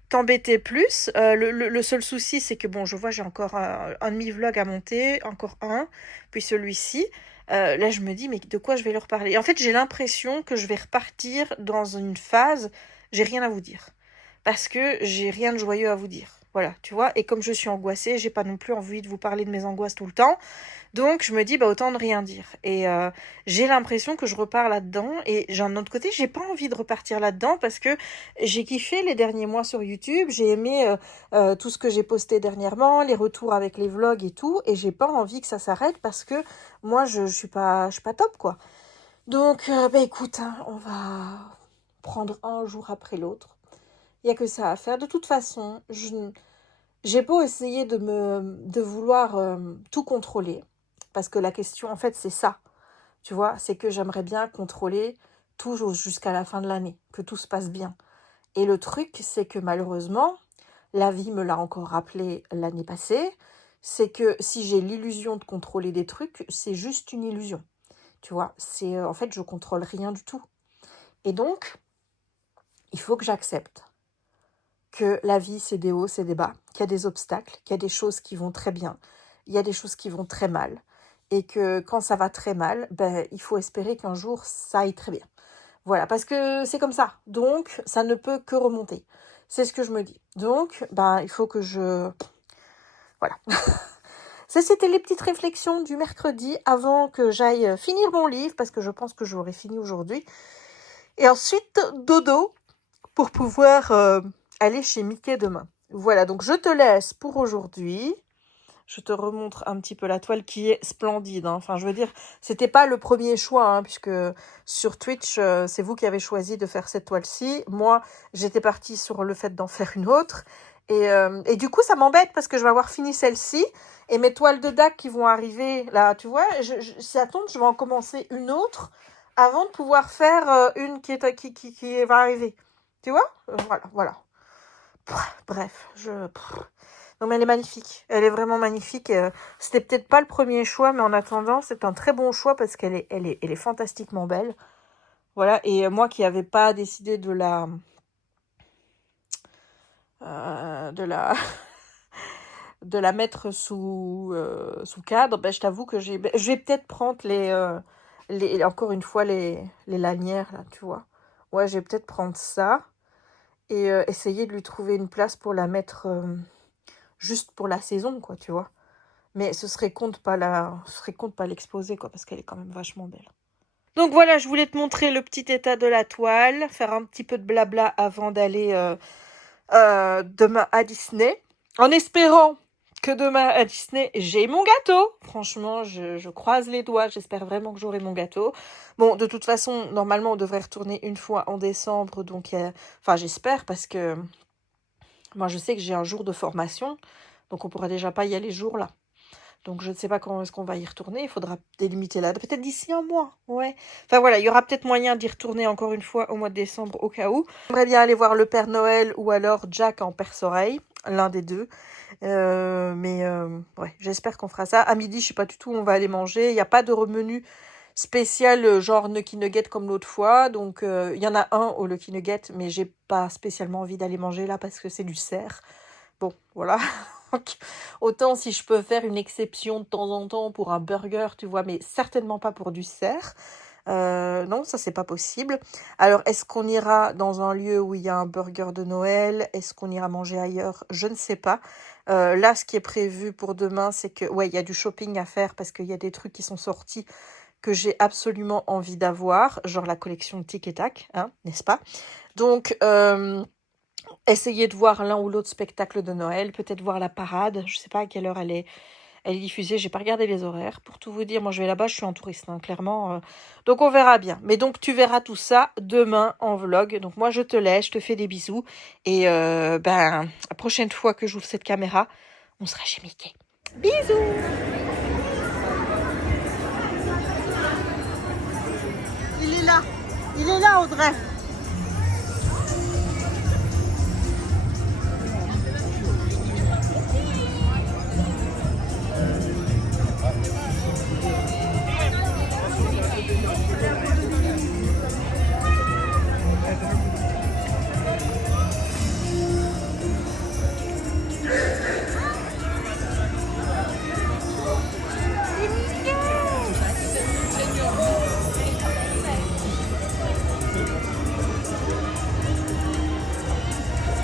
t'embêter plus. Le seul souci, c'est que bon, je vois, j'ai encore un demi-vlog à monter, encore un, puis celui-ci. Là, je me dis, mais de quoi je vais leur parler? Et en fait, j'ai l'impression que je vais repartir dans une phase, j'ai rien à vous dire. Parce que j'ai rien de joyeux à vous dire. Voilà, tu vois. Et comme je suis angoissée, j'ai pas non plus envie de vous parler de mes angoisses tout le temps. Donc je me dis, bah autant ne rien dire. Et j'ai l'impression que je repars là-dedans. Et d'un autre côté, j'ai pas envie de repartir là-dedans parce que j'ai kiffé les derniers mois sur YouTube. J'ai aimé tout ce que j'ai posté dernièrement, les retours avec les vlogs et tout. Et j'ai pas envie que ça s'arrête parce que moi, je suis pas top, quoi. Donc, bah écoute, hein, on va prendre un jour après l'autre. Il y a que ça à faire. De toute façon, j'ai beau essayer de vouloir tout contrôler. Parce que la question, en fait, c'est ça. Tu vois, c'est que j'aimerais bien contrôler tout jusqu'à la fin de l'année, que tout se passe bien. Et le truc, c'est que malheureusement, la vie me l'a encore rappelé l'année passée, c'est que si j'ai l'illusion de contrôler des trucs, c'est juste une illusion. Tu vois, c'est en fait, je contrôle rien du tout. Et donc, il faut que j'accepte que la vie, c'est des hauts, c'est des bas, qu'il y a des obstacles, qu'il y a des choses qui vont très bien, il y a des choses qui vont très mal, et que quand ça va très mal, ben, il faut espérer qu'un jour, ça aille très bien. Voilà, parce que c'est comme ça. Donc, ça ne peut que remonter. C'est ce que je me dis. Donc, ben, il faut que je... Voilà. Ça, c'était les petites réflexions du mercredi avant que j'aille finir mon livre, parce que je pense que j'aurai fini aujourd'hui. Et ensuite, dodo, pour pouvoir aller chez Mickey demain. Voilà, donc je te laisse pour aujourd'hui. Je te remontre un petit peu la toile qui est splendide. Hein. Enfin, je veux dire, c'était pas le premier choix, hein, puisque sur Twitch, c'est vous qui avez choisi de faire cette toile-ci. Moi, j'étais partie sur le fait d'en faire une autre. Et du coup, ça m'embête parce que je vais avoir fini celle-ci. Et mes toiles de DAC qui vont arriver, là, tu vois, si ça tombe, je vais en commencer une autre avant de pouvoir faire une qui va arriver. Tu vois? Voilà. Bref, non, mais elle est magnifique. Elle est vraiment magnifique. C'était peut-être pas le premier choix, mais en attendant, c'est un très bon choix parce qu'elle est fantastiquement belle. Voilà. Et moi qui n'avais pas décidé de la de la mettre sous cadre, ben, je t'avoue que je vais peut-être prendre encore une fois les lanières là, tu vois. Ouais, je vais peut-être prendre ça et essayer de lui trouver une place pour la mettre juste pour la saison, quoi, tu vois. Mais ce serait con de pas l'exposer, quoi, parce qu'elle est quand même vachement belle. Donc voilà, je voulais te montrer le petit état de la toile, faire un petit peu de blabla avant d'aller demain à Disney, en espérant que demain à Disney, j'ai mon gâteau. Franchement, je croise les doigts, j'espère vraiment que j'aurai mon gâteau. Bon, de toute façon, normalement, on devrait retourner une fois en décembre, donc, enfin, j'espère, parce que moi, je sais que j'ai un jour de formation, donc on pourra déjà pas y aller ce jour-là. Donc je ne sais pas quand est-ce qu'on va y retourner. Il faudra délimiter là. Peut-être d'ici un mois. Ouais. Enfin voilà, il y aura peut-être moyen d'y retourner encore une fois au mois de décembre au cas où. J'aimerais bien aller voir le Père Noël ou alors Jack en perce-oreille. L'un des deux. Ouais, j'espère qu'on fera ça. À midi, je sais pas du tout où on va aller manger. Il n'y a pas de menu spécial genre Lucky Nugget comme l'autre fois. Donc il y en a un au Lucky Nugget, mais j'ai pas spécialement envie d'aller manger là parce que c'est du cerf. Bon, voilà. Donc, autant si je peux faire une exception de temps en temps pour un burger, tu vois, mais certainement pas pour du cerf. Non, ça c'est pas possible. Alors, est-ce qu'on ira dans un lieu où il y a un burger de Noël? Est-ce qu'on ira manger ailleurs? Je ne sais pas. Là, ce qui est prévu pour demain, c'est que, ouais, il y a du shopping à faire parce qu'il y a des trucs qui sont sortis que j'ai absolument envie d'avoir, genre la collection Tic et Tac, hein, n'est-ce pas? Donc, essayer de voir l'un ou l'autre spectacle de Noël, peut-être voir la parade. Je sais pas à quelle heure elle est diffusée. J'ai pas regardé les horaires. Pour tout vous dire, moi je vais là-bas, je suis en touriste, hein, clairement. Donc on verra bien. Mais donc tu verras tout ça demain en vlog. Donc moi je te laisse, je te fais des bisous. Et la prochaine fois que j'ouvre cette caméra, on sera chez Mickey. Bisous! Il est là Audrey.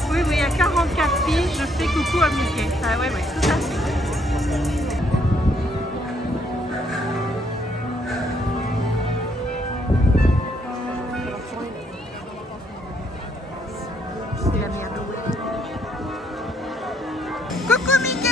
Oui, oui, à 44 piges, je fais coucou à Mickey. Ah ouais, tout à fait. C'est la merde. Coucou Mickey!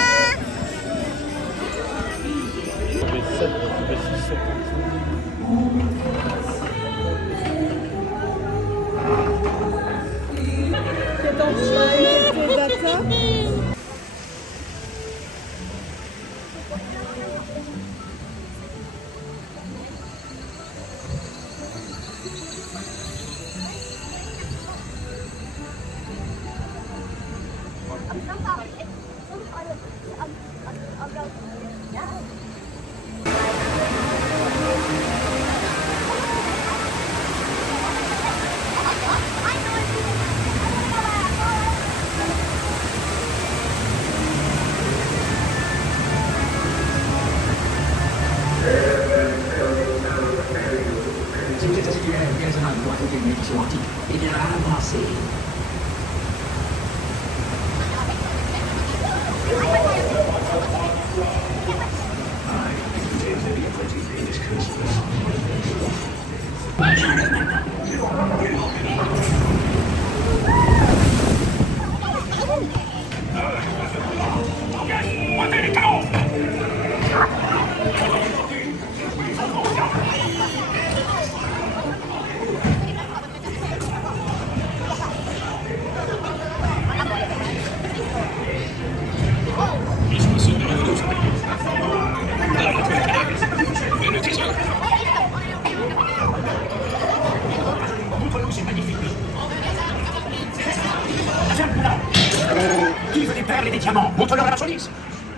Qui veut des perles et des diamants? Montre-leur la marchandise.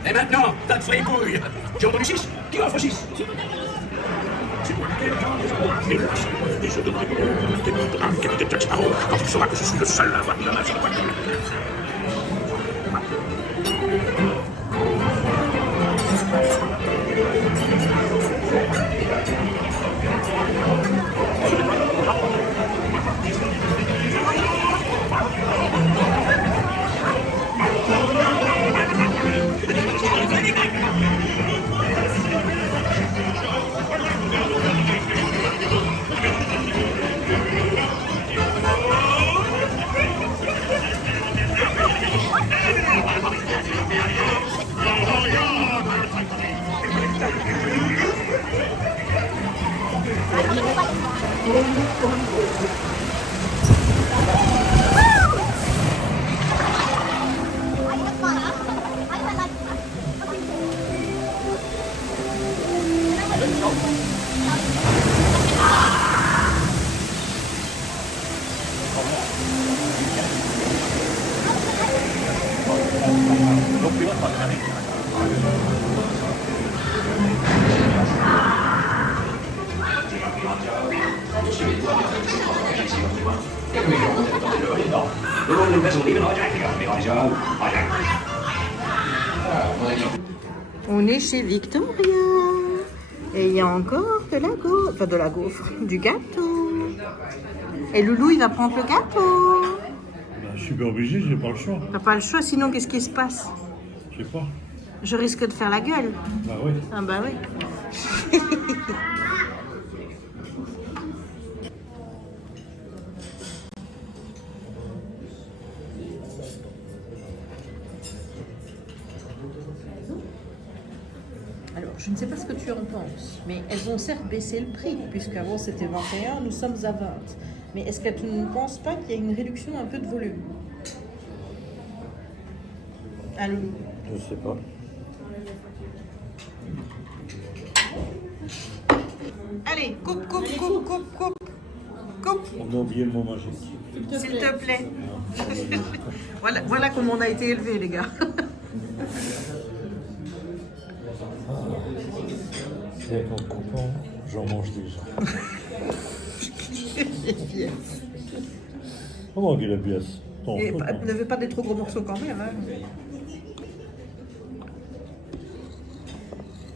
Et maintenant, tas de frais et bouilles. J'ai entendu 6. Qui offre 6? Et je donnerai mon capitaine Jack Sparrow quand il saura que je suis le seul à avoir mis la main sur la voiture. On est chez Victoria. Et il y a encore de la gaufre, enfin de la gaufre, du gâteau. Et Loulou, il va prendre le gâteau. Ben, je suis bien obligé, j'ai pas le choix. T'as pas le choix, sinon qu'est-ce qui se passe? Je sais pas. Je risque de faire la gueule. Bah oui. Ah bah oui. Alors, je ne sais pas ce que tu en penses, mais elles ont certes baissé le prix, puisqu'avant c'était 21, nous sommes à 20. Mais est-ce que tu ne penses pas qu'il y a une réduction un peu de volume? Allô? Je sais pas. Allez, coupe, coupe, coupe, coupe, coupe. Coupe, On a oublié le mot magique. s'il te plaît. Voilà comment on a été élevés, les gars. Et en coupant, j'en mange déjà. Comment qu'il est pièce? Et ne veux pas des trop gros morceaux quand même. Hein.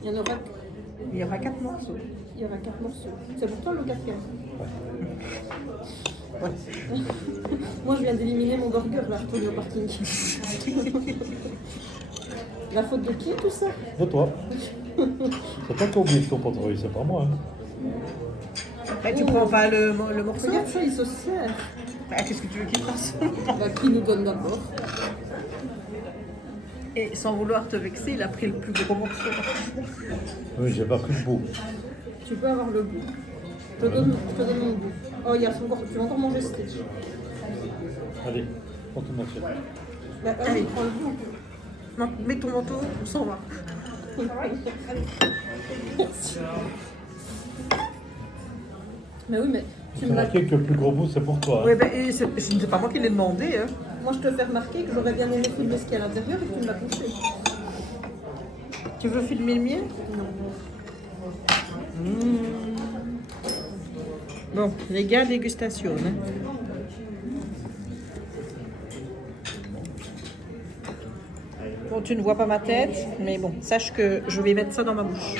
Il y en aura, Il y aura 4 morceaux. il y aura 4 morceaux. C'est pourtant le quatrième. Moi, je viens d'éliminer mon burger, là, retourné au parking. La faute de qui, tout ça? De toi. C'est pas toi oublié ton portefeuille, c'est pas moi. Hein. Bah, tu prends pas le morceau? Regarde ça, il se sert. Bah, qu'est-ce que tu veux qu'il fasse? Bah, qui nous donne d'abord? Et sans vouloir te vexer, il a pris le plus gros morceau. Oui, j'ai pas pris le bout. Tu peux avoir le bout. Je te donne mon bout. Oh, il y a encore, tu vas encore manger ce steak. Allez, prends ton assiette. Bah, allez, prends le bout. Non, mets ton manteau, on s'en va. Mais oui, mais tu C'est me l'as. marqué que le plus gros bout, c'est pour toi. Hein. Oui, ben, et ce n'est pas moi qui l'ai demandé. Hein. Moi, je te fais remarquer que j'aurais bien aimé filmer ce qu'il y a à l'intérieur et que tu me l'as couché. Tu veux filmer le mien? Non. Bon, les gars, dégustation. Hein. Bon, tu ne vois pas ma tête, mais bon, sache que je vais mettre ça dans ma bouche.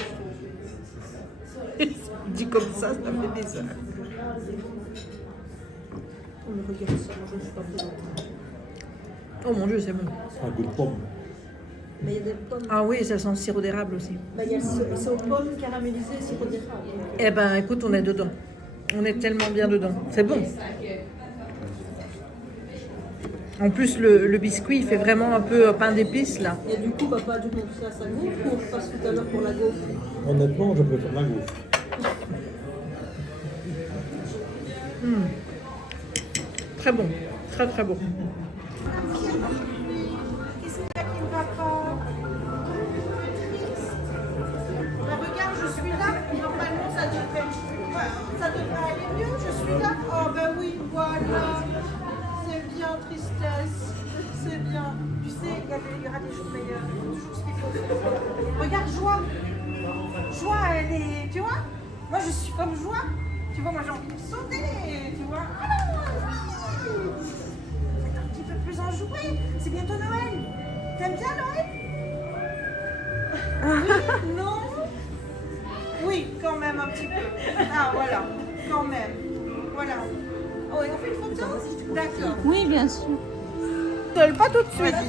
Dit comme ça fait des heures. On me regarde ça, moi je ne suis pas présente. Oh mon Dieu, c'est bon. Un goût de pomme. Mais il y a des pommes. Ah oui, ça sent le sirop d'érable aussi. Bah, il y a c'est aux pommes caramélisées et sirop d'érable. Eh ben, écoute, on est dedans. On est tellement bien dedans. C'est bon. En plus, le biscuit, il fait vraiment un peu pain d'épices, là. Et du coup, papa a dû montrer à sa gaufre ou on repasse tout à l'heure pour la gaufre? Honnêtement, je préfère la gaufre. Très bon. Très, très bon. Qu'est-ce qu'il y a qui ne va pas? Bah, regarde, je suis là. Normalement, ça devrait aller mieux. Je suis là. Oh, ben oui, voilà. C'est bien, tristesse. C'est bien. Tu sais, il y aura des jours meilleurs. Il faut toujours ce qu'il faut. Regarde, Joie. Joie, elle est. Tu vois? Moi, je suis comme Joie. Tu vois, moi, j'ai envie de sauter. Tu vois? Un petit peu plus enjoué. C'est bientôt Noël. T'aimes bien Noël? Non? Oui, quand même un petit peu. Ah, voilà. Quand même. Voilà. Oh, et on fait une photo? D'accord. Oui, bien sûr. Seul, pas tout de suite.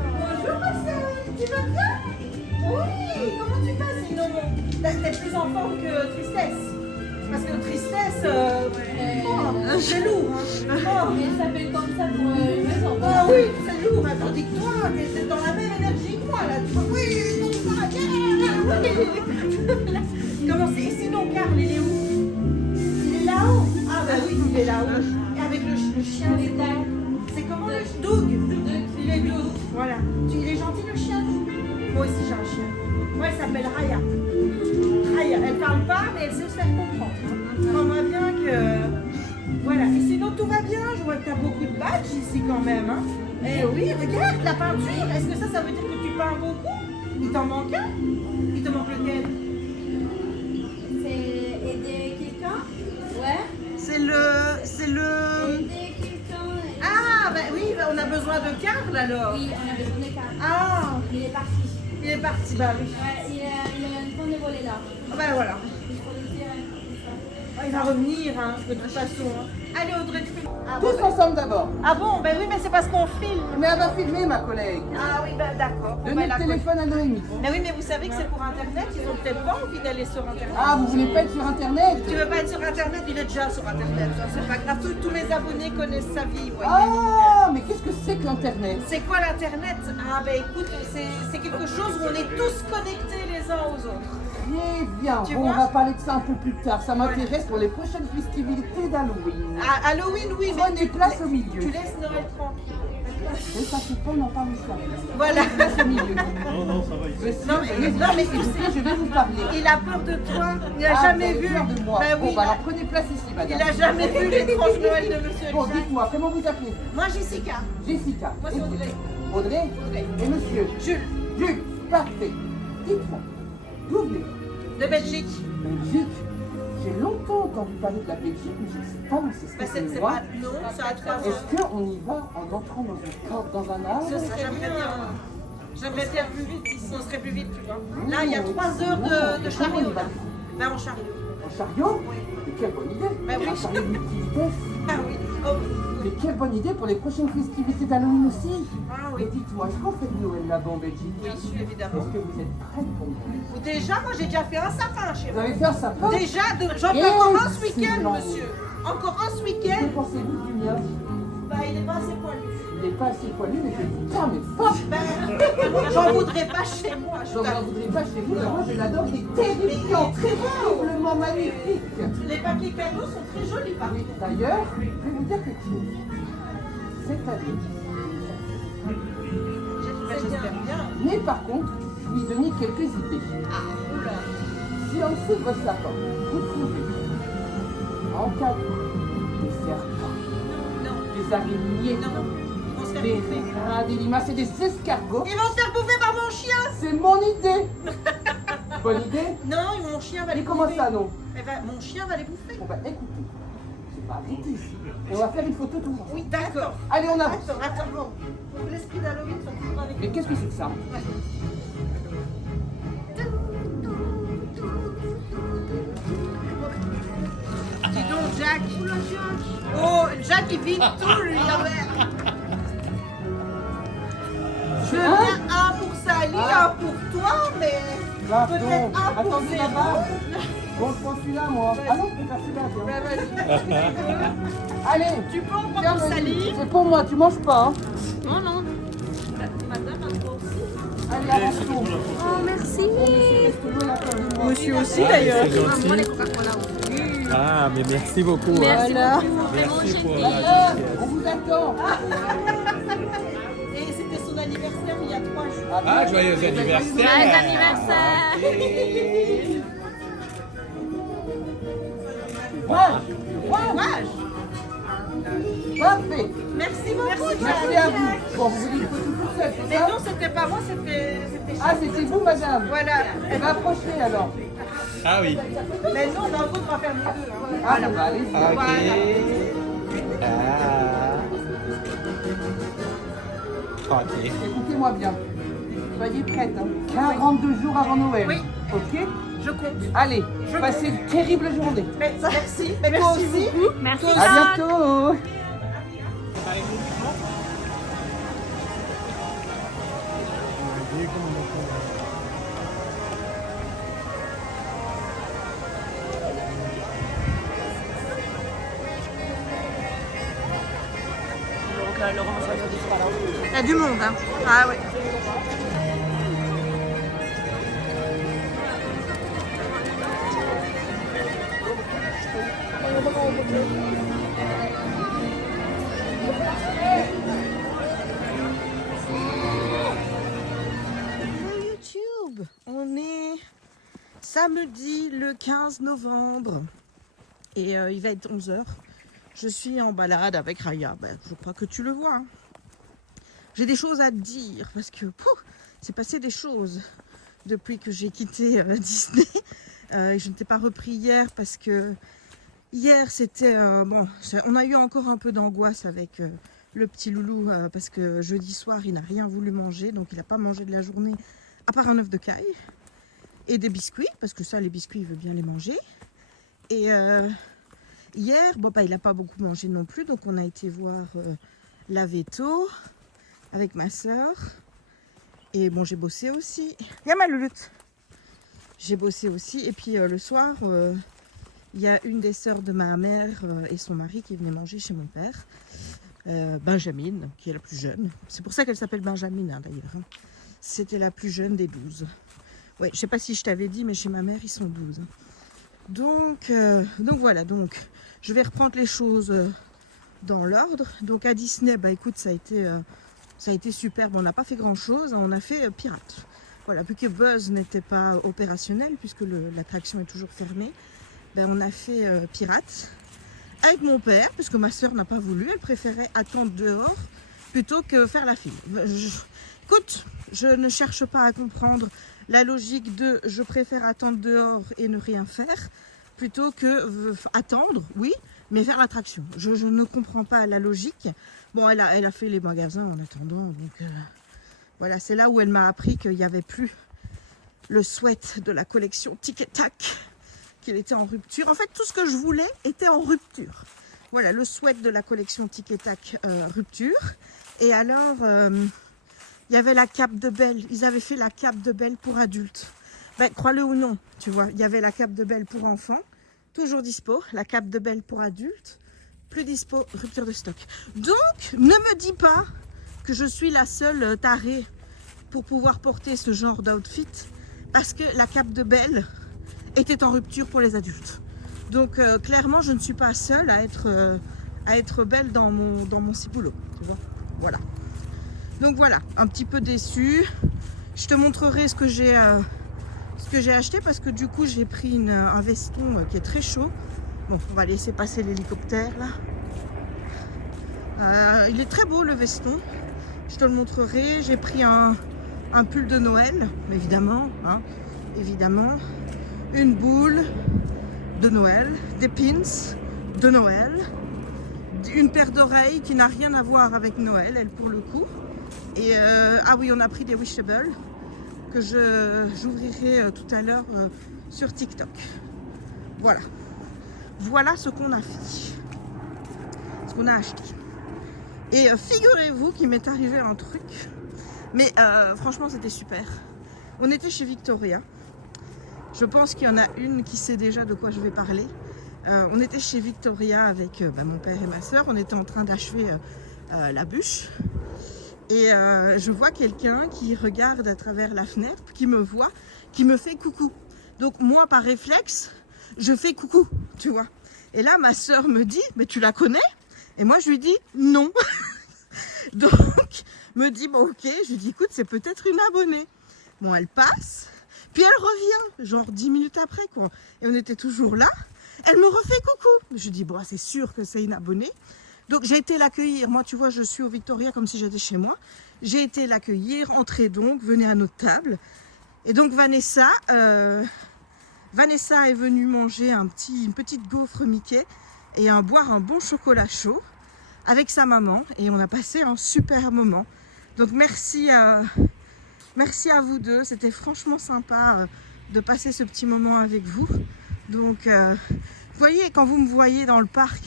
Bonjour, Marcel. Tu vas bien? Oui. Comment tu vas sinon? T'es plus en forme que Tristesse. Parce que Tristesse, c'est lourd. Hein. Oh. Mais ça fait comme ça pour une maison. Ah oui, c'est lourd. Hein. Tandis que toi, t'es dans la même énergie que moi. Là. Tu vois, oui, comment c'est? Et sinon, Karl, il est où? Il est là-haut. Ah bah oui, il est là-haut. Et avec le chien, c'est comment le Doug. Il est Doug. Voilà. Il est gentil le chien. Moi aussi j'ai un chien. Moi elle s'appelle Raya. Raya, elle parle pas mais elle sait se faire comprendre. Crois-moi bien que quand même, hein. Eh oui, regarde la peinture. Est-ce que ça veut dire que tu peins beaucoup? Il t'en manque un? Il te manque lequel? C'est aider quelqu'un. Ouais. C'est le... Aider quelqu'un. Ah, ben oui, on a besoin de Karl alors. Oui, on a besoin de quelqu'un. Ah, Il est parti. il est parti, bah oui. Ouais, il est en train de voler là. Ah, ben voilà. Il faut le dire. Ah, il va revenir, hein, de toute façon. Hein. Allez, Audrey, tu fais... Ah, Tous bon, ensemble d'abord. ah bon, ben oui, mais c'est parce qu'on filme. Mais elle va filmer, ma collègue. Ah oui, ben d'accord. Bon, Donnez ben, le téléphone à Noémie. Mais oui, mais vous savez que c'est pour Internet, ils ont peut-être pas envie d'aller sur Internet. Ah, vous voulez pas être sur Internet? Tu veux pas être sur Internet, il est déjà sur Internet, hein, c'est pas grave. Tous mes abonnés connaissent sa vie, vous voyez. Ah, mais qu'est-ce que c'est que l'Internet? C'est quoi l'Internet? Ah ben écoute, c'est quelque chose où on est tous connectés les uns aux autres. Très bien. Tu Bon, vois? on va parler de ça un peu plus tard. Ça m'intéresse pour les prochaines festivités d'Halloween. À Halloween, oui, mais Prenez place au milieu. tu laisses Noël tranquille. Ne t'inquiète pas, on en parle ça. Voilà. Place au milieu. Non, non, ça va ici. Non, mais tu sais, Je vais vous parler. il a peur de toi. Il a Ah, jamais vous avez vu. peur de moi. Ben Bon, oui. bah alors prenez place ici, madame. Il a jamais vu l'étrange Noël de Monsieur Bon, Jack. dites-moi, comment vous appelez? Moi, Jessica. Jessica. Moi, c'est Et vous? Audrey. Audrey. Audrey. Et monsieur? Jules, Jules. Parfait. Dites-moi, d'où venez-vous? de Belgique. Belgique. J'ai longtemps entendu parler de la Belgique, mais je ne sais pas où c'est. Ben, c'est moi. pas... Non, ça a 3 ans. Est-ce qu'on y va en entrant dans un arbre? Ce serait bien. J'aimerais bien plus vite ici. On serait plus vite, tu vois. Là, il y a 3 heures de chariot. Là. Ben, en chariot. En chariot? Mais quelle bonne idée! Ben oui. Un chariot multivitesse. Ah oui. Oh, Mais quelle bonne idée pour les prochaines festivités d'Halloween aussi! ah Et oui. dites-moi, est-ce qu'on fait de Noël là-bas en Belgique? Oui, évidemment. Est-ce que vous êtes prête pour Noël? Déjà, moi, j'ai déjà fait un sapin chez Vous moi. avez fait un sapin? Déjà, j'en fais encore un ce week-end, Excellent. monsieur. Encore un ce Que week-end. pensez-vous du mien? Bah, il n'est pas assez poilu. Il n'est pas assez poilu, mais je dis tiens, mais pas! Ben, j'en voudrais pas chez moi. Je Donc, t'avoue. vous ne voudrez pas chez vous, mais moi je l'adore, il est terrifiant, terriblement magnifique! Les papiers cadeaux sont très jolis, par Oui, contre. d'ailleurs, je vais vous dire quelque chose. Cette année, J'espère bien. mais par contre, je lui ai donné quelques idées. Ah, oula. Si en dessous de votre sapin, vous trouvez en cadre des serpents, Non, des araignées, non. Ils vont se faire des bouffer. des limaces et des escargots, Ils vont se faire bouffer par mon chien. c'est mon idée! Bonne idée? Non, mon chien va les Mais comment bouffer. ça, non? Eh ben, mon chien va les bouffer. Bon bah écoutez, c'est pas arrêté ici. Et on va faire une photo tout le monde. Oui, d'accord. Allez, on avance. Attends, bon. L'esprit d'Halloween sont toujours avec Mais nous. qu'est-ce que c'est que ça? Dis donc, Jack. Oh, Jack, il vide tout, lui, la mère. Je veux bien un pour Sally, un pour toi, mais Pardon. peut-être un pour Attendez Zéro. là-bas. Bon, je prends celui-là, moi. Ah non, je peux faire celui-là, tiens. Ben, vas-y. Allez. Tu peux en Tiens, prendre pour vas-y. Sally. C'est pour moi, tu manges pas, hein. Non, non. Madame, à toi aussi. Allez, avance-toi. Oh, merci. Monsieur aussi, d'ailleurs. Ah, mais merci beaucoup. Voilà. Merci pour Ah, on vous attend. Et c'était son anniversaire il y a 3 jours. Ah, joyeux anniversaire! Courage. Parfait. Merci beaucoup, Merci à vous. Bon, vous voulez une photo toute seule, c'est Mais ça? non, c'était pas moi, c'était Ah, c'était vous, madame. Voilà. Eh ben, approchez alors. Ah oui. Mais non, dans le coup, on va faire les deux. Hein. Ah, bah, allez-y. Ok. Ah. Ok. Écoutez-moi bien. Soyez prête. Hein. 42 jours avant Noël. Oui. Ok? Je compte. Allez, passez une terrible journée. Mais, merci. Mais toi aussi. Merci. À bientôt. Il y a du monde, hein. Ah oui. YouTube, on est samedi le 15 novembre et il va être 11 h. Je suis en balade avec Raya, ben, je crois que tu le vois. Hein. j'ai des choses à te dire parce que c'est passé des choses depuis que j'ai quitté Disney. Je ne t'ai pas repris hier parce que hier c'était bon, on a eu encore un peu d'angoisse avec le petit loulou parce que jeudi soir il n'a rien voulu manger, donc il n'a pas mangé de la journée à part un œuf de caille et des biscuits parce que ça les biscuits il veut bien les manger. Et hier bon bah il n'a pas beaucoup mangé non plus, donc on a été voir la veto avec ma soeur. Et bon, j'ai bossé aussi. Il y a ma louloute. J'ai bossé aussi. Et puis le soir, il y a une des sœurs de ma mère et son mari qui venaient manger chez mon père. Benjamine, qui est la plus jeune. C'est pour ça qu'elle s'appelle Benjamine, hein, d'ailleurs. Hein. C'était la plus jeune des 12. Ouais, je sais pas si je t'avais dit, mais chez ma mère, ils sont 12. Donc voilà. Donc, je vais reprendre les choses dans l'ordre. Donc à Disney, bah écoute, ça a été superbe. On n'a pas fait grand chose, on a fait Pirate. Voilà, vu que Buzz n'était pas opérationnel, puisque l'attraction est toujours fermée, ben on a fait Pirate avec mon père, puisque ma soeur n'a pas voulu, elle préférait attendre dehors plutôt que faire la file. Écoute, je ne cherche pas à comprendre la logique de je préfère attendre dehors et ne rien faire, plutôt que attendre, oui, mais faire l'attraction. Je ne comprends pas la logique. Bon, elle a fait les magasins en attendant, donc voilà, c'est là où elle m'a appris qu'il n'y avait plus le sweat de la collection Tic et Tac, qu'il était en rupture. En fait, tout ce que je voulais était en rupture. Voilà, le sweat de la collection Tic et Tac rupture. Et alors, il y avait la cape de Belle. Ils avaient fait la cape de Belle pour adultes. Ben, crois-le ou non, tu vois, il y avait la cape de Belle pour enfants, toujours dispo. La cape de Belle pour adultes, plus dispo, rupture de stock. Donc, ne me dis pas que je suis la seule tarée pour pouvoir porter ce genre d'outfit, parce que la cape de Belle était en rupture pour les adultes. Donc, clairement, je ne suis pas seule à être belle dans mon ciboulot, tu vois. Voilà. Donc voilà, un petit peu déçue. Je te montrerai ce que j'ai acheté, parce que du coup, j'ai pris un veston qui est très chaud. Bon, on va laisser passer l'hélicoptère là. Il est très beau le veston. Je te le montrerai. J'ai pris un pull de Noël, évidemment. Hein, évidemment. Une boule de Noël. Des pins de Noël. Une paire d'oreilles qui n'a rien à voir avec Noël, elle pour le coup. Et ah oui, on a pris des Wishables que j'ouvrirai tout à l'heure sur TikTok. Voilà. Voilà ce qu'on a fait. Ce qu'on a acheté. Et figurez-vous qu'il m'est arrivé un truc. Mais franchement, c'était super. On était chez Victoria. Je pense qu'il y en a une qui sait déjà de quoi je vais parler. On était chez Victoria avec mon père et ma soeur. On était en train d'achever la bûche. Et je vois quelqu'un qui regarde à travers la fenêtre, qui me voit, qui me fait coucou. Donc moi, par réflexe, je fais coucou, tu vois. Et là, ma soeur me dit, mais tu la connais? Et moi, je lui dis non. Donc, me dit, bon, ok. Je lui dis, écoute, c'est peut-être une abonnée. Bon, elle passe. Puis elle revient, genre 10 minutes après, quoi. Et on était toujours là. Elle me refait coucou. Je dis, bon, c'est sûr que c'est une abonnée. Donc, j'ai été l'accueillir. Moi, tu vois, je suis au Victoria comme si j'étais chez moi. J'ai été l'accueillir. Entrez donc, venez à notre table. Et donc, Vanessa est venue manger une petite gaufre Mickey et boire un bon chocolat chaud avec sa maman. Et on a passé un super moment. Donc, merci à vous deux. C'était franchement sympa de passer ce petit moment avec vous. Donc, vous voyez, quand vous me voyez dans le parc,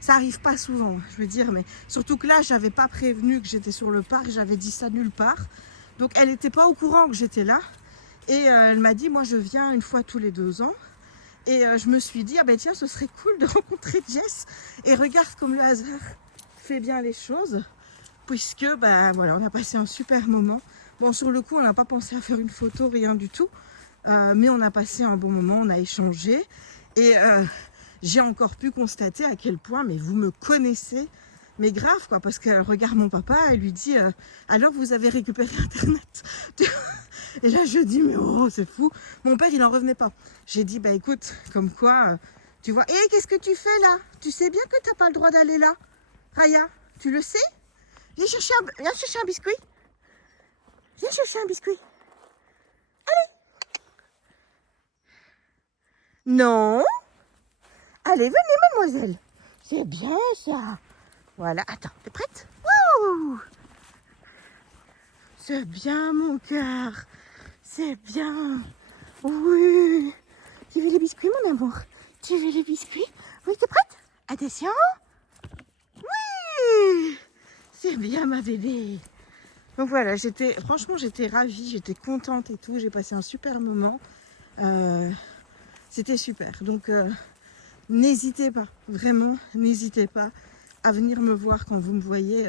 ça arrive pas souvent, je veux dire, mais surtout que là, j'avais pas prévenu que j'étais sur le parc, j'avais dit ça nulle part. Donc, elle n'était pas au courant que j'étais là. Et elle m'a dit, moi, je viens une fois tous les 2 ans. Et je me suis dit, ah ben tiens, ce serait cool de rencontrer Jess. Et regarde comme le hasard fait bien les choses. Puisque, ben voilà, on a passé un super moment. Bon, sur le coup, on n'a pas pensé à faire une photo, rien du tout. Mais on a passé un bon moment, on a échangé. Et j'ai encore pu constater à quel point, mais vous me connaissez, mais grave quoi, parce qu'elle regarde mon papa, elle lui dit alors vous avez récupéré Internet. Et là je dis mais oh c'est fou, mon père il en revenait pas. J'ai dit bah écoute, comme quoi, tu vois, qu'est-ce que tu fais là? Tu sais bien que t'as pas le droit d'aller là, Raya, tu le sais? Viens chercher un biscuit. Viens chercher un biscuit. Non. Allez, venez, mademoiselle. C'est bien, ça. Voilà, attends, t'es prête? Wouh! C'est bien, mon cœur. C'est bien. Oui. Tu veux les biscuits, mon amour? Tu veux les biscuits? Oui, t'es prête? Attention. Oui. C'est bien, ma bébé. Donc voilà, franchement, j'étais ravie, j'étais contente et tout. J'ai passé un super moment. C'était super. Donc, n'hésitez pas, vraiment, n'hésitez pas à venir me voir quand vous me voyez.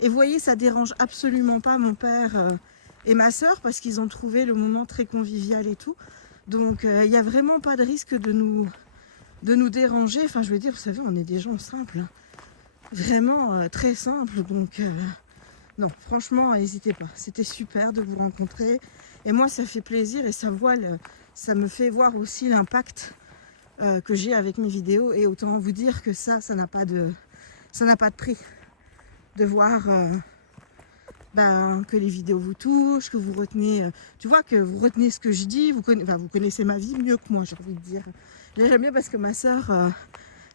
Et vous voyez, ça dérange absolument pas mon père et ma soeur parce qu'ils ont trouvé le moment très convivial et tout. Donc, il n'y a vraiment pas de risque de nous déranger. Enfin, je veux dire, vous savez, on est des gens simples. Hein. Vraiment très simples. Donc, non, franchement, n'hésitez pas. C'était super de vous rencontrer. Et moi, ça fait plaisir et ça me fait voir aussi l'impact que j'ai avec mes vidéos. Et autant vous dire que ça n'a pas de prix. De voir que les vidéos vous touchent, que vous retenez, tu vois, que vous retenez ce que je dis. Vous connaissez ma vie mieux que moi, j'ai envie de dire. Là, j'aime bien parce que ma soeur,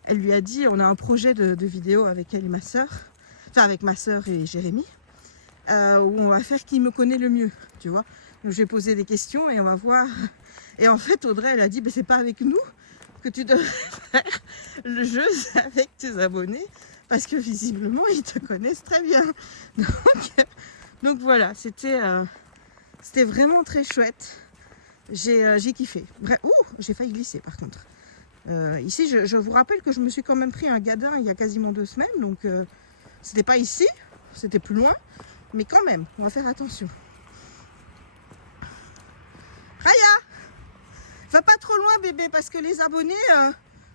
elle lui a dit, on a un projet de vidéo avec elle et ma soeur, enfin avec ma soeur et Jérémy, où on va faire qui me connaît le mieux, tu vois. Donc, je vais poser des questions et on va voir. Et en fait, Audrey, elle a dit, c'est pas avec nous que tu devrais faire le jeu, c'est avec tes abonnés, parce que visiblement, ils te connaissent très bien. Donc voilà, c'était vraiment très chouette. J'ai kiffé. Bref, j'ai failli glisser par contre. Ici, je vous rappelle que je me suis quand même pris un gadin il y a quasiment 2 semaines, donc c'était pas ici, c'était plus loin, mais quand même, on va faire attention. Raya, va pas trop loin bébé, parce que les abonnés,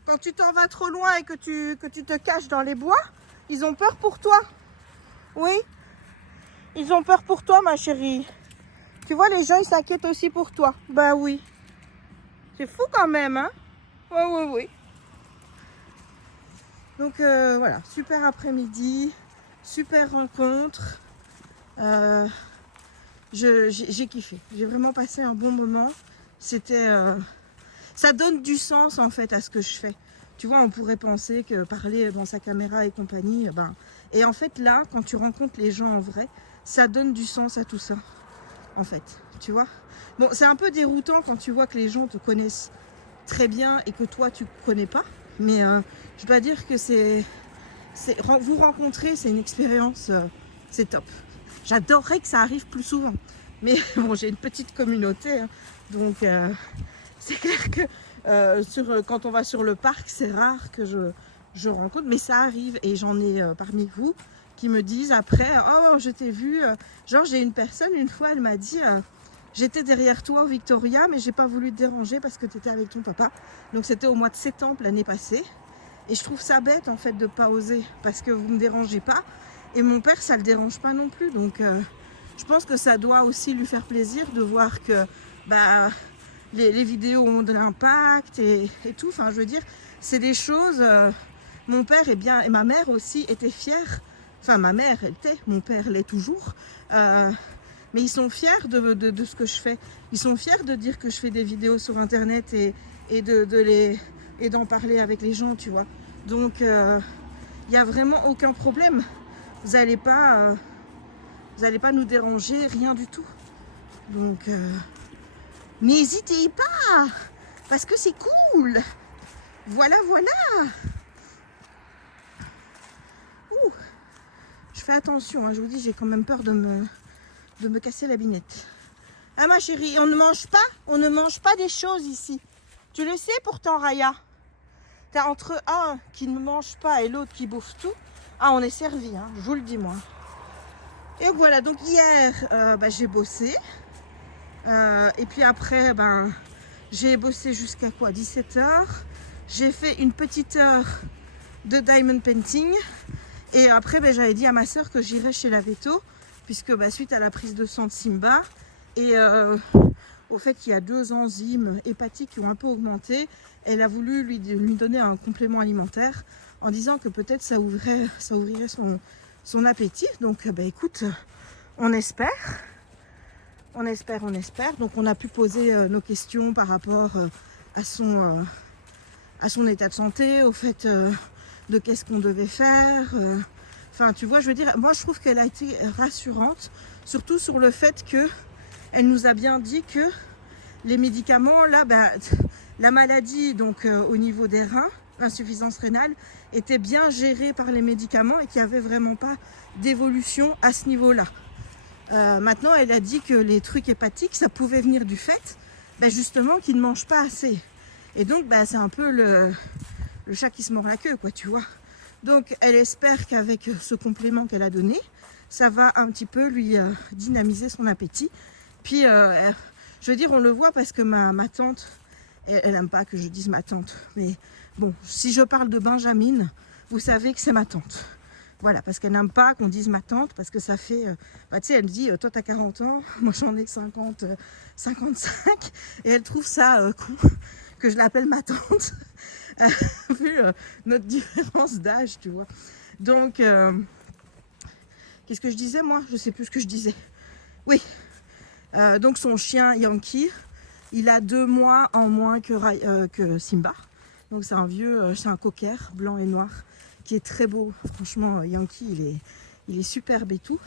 quand tu t'en vas trop loin et que tu te caches dans les bois, ils ont peur pour toi. Oui, ils ont peur pour toi ma chérie. Tu vois, les gens ils s'inquiètent aussi pour toi. Bah oui, c'est fou quand même, hein. Oui. Donc voilà, super après-midi, super rencontre. J'ai kiffé, j'ai vraiment passé un bon moment. C'était, ça donne du sens en fait à ce que je fais. Tu vois, on pourrait penser que parler dans sa caméra et compagnie, et en fait là, quand tu rencontres les gens en vrai, ça donne du sens à tout ça, en fait, tu vois. Bon, c'est un peu déroutant quand tu vois que les gens te connaissent très bien et que toi tu connais pas, mais je dois dire que vous rencontrer, c'est une expérience, c'est top. J'adorerais que ça arrive plus souvent, mais bon, j'ai une petite communauté, hein, donc c'est clair que quand on va sur le parc, c'est rare que je rencontre, mais ça arrive et j'en ai parmi vous qui me disent après, oh je t'ai vu, genre j'ai une personne une fois, elle m'a dit, j'étais derrière toi au Victoria, mais j'ai pas voulu te déranger parce que tu étais avec ton papa, donc c'était au mois de septembre l'année passée, et je trouve ça bête en fait de pas oser, parce que vous me dérangez pas, et mon père ça le dérange pas non plus, donc je pense que ça doit aussi lui faire plaisir de voir que les vidéos ont de l'impact et tout, enfin je veux dire, c'est des choses, mon père et ma mère aussi étaient fiers, enfin ma mère elle était, mon père l'est toujours, mais ils sont fiers de ce que je fais, ils sont fiers de dire que je fais des vidéos sur internet et d'en parler avec les gens, tu vois, donc il n'y a vraiment aucun problème, vous n'allez pas nous déranger, rien du tout, donc n'hésitez pas, parce que c'est cool. Voilà. Ouh. Je fais attention, hein, je vous dis, j'ai quand même peur de me casser la binette. Ah ma chérie, on ne mange pas des choses ici. Tu le sais pourtant, Raya. T'as entre un qui ne mange pas et l'autre qui bouffe tout. Ah, on est servi, hein, je vous le dis moi. Et voilà, donc hier, j'ai bossé. Et puis après, j'ai bossé jusqu'à quoi, 17h. J'ai fait une petite heure de diamond painting. Et après, j'avais dit à ma soeur que j'irais chez la Veto, puisque suite à la prise de sang de Simba, et au fait qu'il y a 2 enzymes hépatiques qui ont un peu augmenté, elle a voulu lui donner un complément alimentaire en disant que peut-être ça ouvrirait son appétit. Donc écoute, on espère. On espère. Donc on a pu poser nos questions par rapport à son état de santé, au fait de qu'est-ce qu'on devait faire. Enfin, tu vois, je veux dire, moi je trouve qu'elle a été rassurante, surtout sur le fait que elle nous a bien dit que les médicaments, là, la maladie, donc au niveau des reins, l'insuffisance rénale, était bien gérée par les médicaments et qu'il n'y avait vraiment pas d'évolution à ce niveau-là. Maintenant, elle a dit que les trucs hépatiques, ça pouvait venir du fait, justement, qu'ils ne mangent pas assez. Et donc, c'est un peu le chat qui se mord la queue, quoi, tu vois. Donc, elle espère qu'avec ce complément qu'elle a donné, ça va un petit peu lui dynamiser son appétit. Puis, je veux dire, on le voit parce que ma tante, elle n'aime pas que je dise ma tante. Mais bon, si je parle de Benjamin, vous savez que c'est ma tante. Voilà, parce qu'elle n'aime pas qu'on dise ma tante, parce que ça fait... tu sais, elle dit, toi, t'as 40 ans, moi, j'en ai 50, 55. Et elle trouve ça con que je l'appelle ma tante, vu notre différence d'âge, tu vois. Donc, qu'est-ce que je disais, moi? Je sais plus ce que je disais. Oui. Donc, son chien, Yankee, il a 2 mois en moins que Simba. Donc, c'est un vieux, c'est un cocker, blanc et noir, qui est très beau. Franchement, Yankee, il est superbe et tout.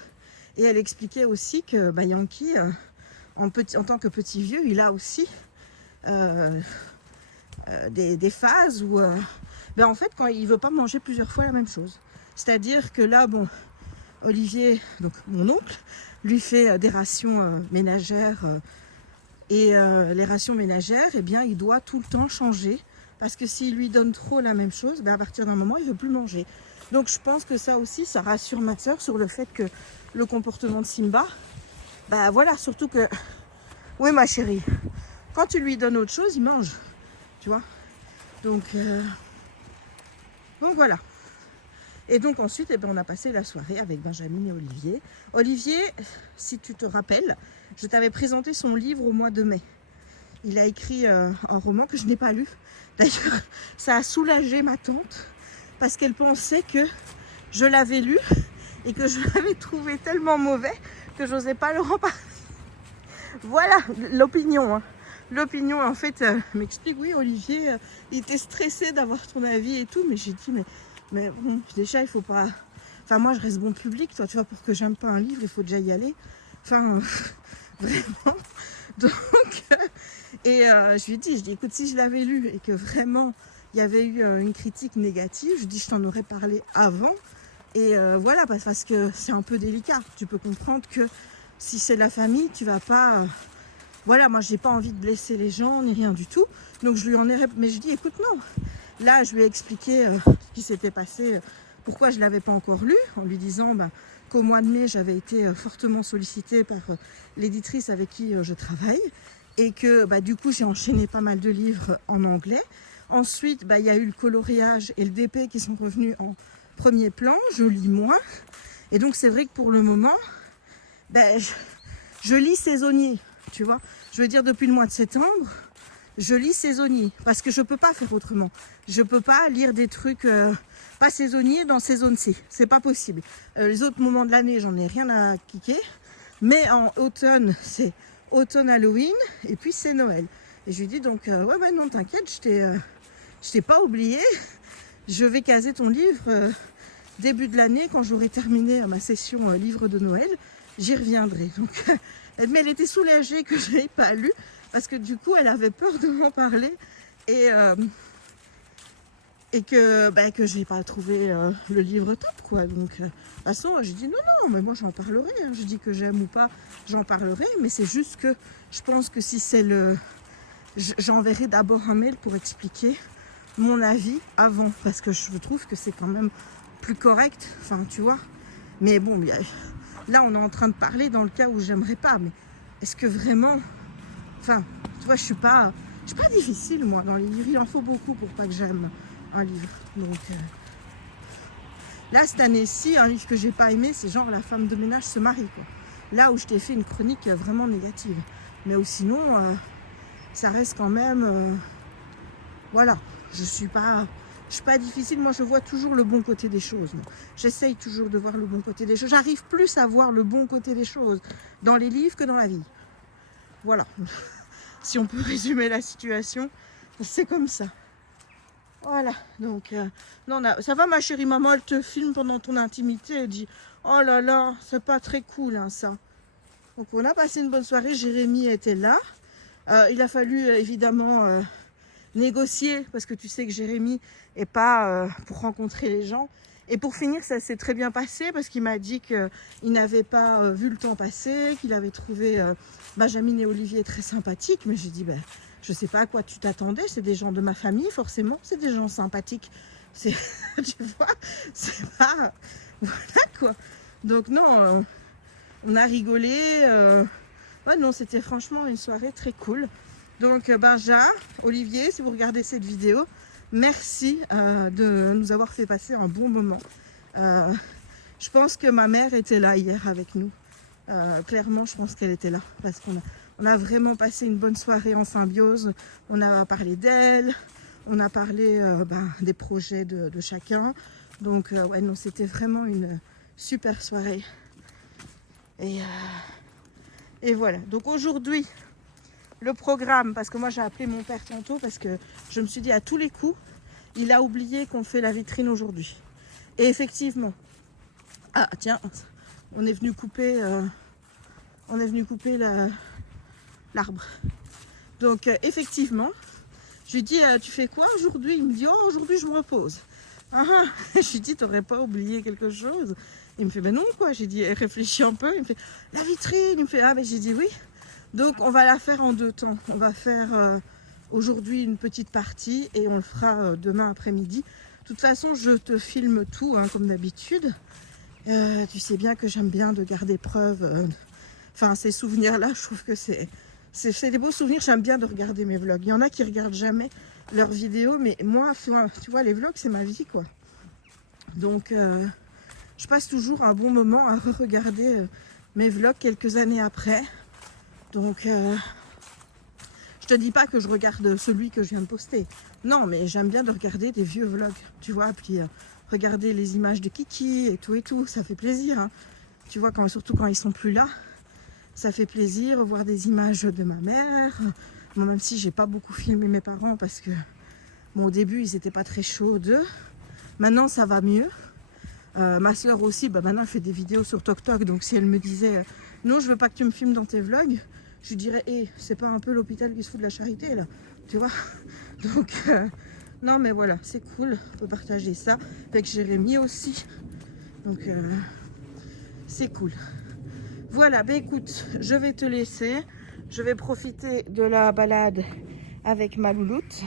Et elle expliquait aussi que Yankee, en tant que petit vieux, il a aussi des phases où, en fait, quand il veut pas manger plusieurs fois la même chose. C'est-à-dire que là, bon, Olivier, donc mon oncle, lui fait des rations ménagères. Et les rations ménagères, eh bien, il doit tout le temps changer. Parce que s'il lui donne trop la même chose, à partir d'un moment, il ne veut plus manger. Donc je pense que ça aussi, ça rassure ma soeur sur le fait que le comportement de Simba, voilà, surtout que... Oui, ma chérie, quand tu lui donnes autre chose, il mange, tu vois. Donc voilà. Et donc ensuite, on a passé la soirée avec Benjamin et Olivier. Olivier, si tu te rappelles, je t'avais présenté son livre au mois de mai. Il a écrit un roman que je n'ai pas lu. D'ailleurs, ça a soulagé ma tante parce qu'elle pensait que je l'avais lu et que je l'avais trouvé tellement mauvais que je n'osais pas le en parler. Voilà l'opinion. Hein. L'opinion, en fait, m'explique, oui, Olivier, il était stressé d'avoir ton avis et tout, mais j'ai dit, mais bon, déjà, il faut pas... Enfin, moi, je reste bon public, toi, tu vois, pour que j'aime pas un livre, il faut déjà y aller. Enfin, vraiment. Donc, je lui ai dit, écoute, si je l'avais lu et que vraiment il y avait eu une critique négative, je dis, je t'en aurais parlé avant. Et voilà, parce que c'est un peu délicat. Tu peux comprendre que si c'est la famille, tu vas pas... voilà, moi, j'ai pas envie de blesser les gens, ni rien du tout. Donc, je lui en ai... Mais je dis, écoute, non. Là, je lui ai expliqué ce qui s'était passé, pourquoi je l'avais pas encore lu, en lui disant... qu'au mois de mai, j'avais été fortement sollicitée par l'éditrice avec qui je travaille et que du coup, j'ai enchaîné pas mal de livres en anglais. Ensuite, il y a eu le coloriage et le DP qui sont revenus en premier plan. Je lis moins. Et donc, c'est vrai que pour le moment, je lis saisonnier, tu vois. Je veux dire, depuis le mois de septembre, je lis saisonnier parce que je peux pas faire autrement. Je peux pas lire des trucs... pas saisonnier dans saison C, c'est pas possible. Les autres moments de l'année, j'en ai rien à kicker. Mais en automne, c'est automne Halloween et puis c'est Noël. Et je lui dis donc, ouais, non, t'inquiète, je t'ai pas oublié. Je vais caser ton livre début de l'année quand j'aurai terminé ma session livre de Noël. J'y reviendrai. Donc, mais elle était soulagée que je l'ai pas lu parce que du coup, elle avait peur de m'en parler et que je n'ai pas trouvé le livre top, quoi. Donc, de toute façon, j'ai dit non, mais moi j'en parlerai. Hein. Je dis que j'aime ou pas, j'en parlerai. Mais c'est juste que je pense que si c'est j'enverrai d'abord un mail pour expliquer mon avis avant. Parce que je trouve que c'est quand même plus correct. Enfin, tu vois. Mais bon, là, on est en train de parler dans le cas où j'aimerais pas. Mais est-ce que vraiment... Enfin, tu vois, je suis pas difficile, moi, dans les livres. Il en faut beaucoup pour pas que j'aime un livre. Donc là, cette année-ci, un livre que j'ai pas aimé, c'est genre La femme de ménage se marie, quoi. Là où je t'ai fait une chronique vraiment négative. Mais sinon, ça reste quand même... voilà, je suis pas... Je suis pas difficile, moi je vois toujours le bon côté des choses. J'essaye toujours de voir le bon côté des choses. J'arrive plus à voir le bon côté des choses dans les livres que dans la vie. Voilà. Si on peut résumer la situation, c'est comme ça. Voilà, donc non, ça va ma chérie, maman, elle te filme pendant ton intimité, elle dit oh là là, c'est pas très cool hein, ça. Donc on a passé une bonne soirée, Jérémy était là. Il a fallu évidemment négocier, parce que tu sais que Jérémy est pas pour rencontrer les gens. Et pour finir, ça s'est très bien passé, parce qu'il m'a dit qu'il n'avait pas vu le temps passer, qu'il avait trouvé Benjamin et Olivier très sympathiques. Mais j'ai dit, ben, je sais pas à quoi tu t'attendais, c'est des gens de ma famille, forcément, c'est des gens sympathiques. C'est, tu vois, c'est pas... Voilà quoi. Donc non, on a rigolé. Ouais, non, c'était franchement une soirée très cool. Donc Benja, Olivier, si vous regardez cette vidéo, merci de nous avoir fait passer un bon moment. Je pense que ma mère était là hier avec nous. Clairement, je pense qu'elle était là parce qu'on a vraiment passé une bonne soirée en symbiose. On a parlé d'elle, on a parlé des projets de chacun. Donc ouais, non, c'était vraiment une super soirée. Et voilà. Donc aujourd'hui, le programme, parce que moi j'ai appelé mon père tantôt parce que je me suis dit à tous les coups, il a oublié qu'on fait la vitrine aujourd'hui. Et effectivement, ah tiens, on est venu couper l'arbre. Donc effectivement, je lui dis tu fais quoi aujourd'hui? Il me dit oh aujourd'hui je me repose. Ah, je lui dis t'aurais pas oublié quelque chose? Il me fait ben non quoi. J'ai dit réfléchis un peu. Il me fait la vitrine. Il me fait ah ben j'ai dit oui. Donc on va la faire en deux temps. On va faire aujourd'hui une petite partie et on le fera demain après-midi. De toute façon je te filme tout hein, comme d'habitude. Tu sais bien que j'aime bien de garder preuve. Enfin ces souvenirs là, je trouve que c'est des beaux souvenirs. J'aime bien de regarder mes vlogs. Il y en a qui regardent jamais leurs vidéos, mais moi tu vois les vlogs c'est ma vie quoi. Donc je passe toujours un bon moment à re-regarder mes vlogs quelques années après. Donc, je te dis pas que je regarde celui que je viens de poster. Non, mais j'aime bien de regarder des vieux vlogs, tu vois, puis regarder les images de Kiki et tout, ça fait plaisir. Hein. Tu vois, surtout quand ils sont plus là, ça fait plaisir, voir des images de ma mère. Moi, même si j'ai pas beaucoup filmé mes parents parce que, bon, au début, ils étaient pas très chauds d'eux. Maintenant, ça va mieux. Ma soeur aussi, maintenant, elle fait des vidéos sur TokTok, donc si elle me disait non, je veux pas que tu me filmes dans tes vlogs, je lui dirais, c'est pas un peu l'hôpital qui se fout de la charité là, tu vois. Donc, non mais voilà, c'est cool, on peut partager ça avec Jérémy aussi. Donc, c'est cool. Voilà, ben écoute, je vais te laisser. Je vais profiter de la balade avec ma louloute.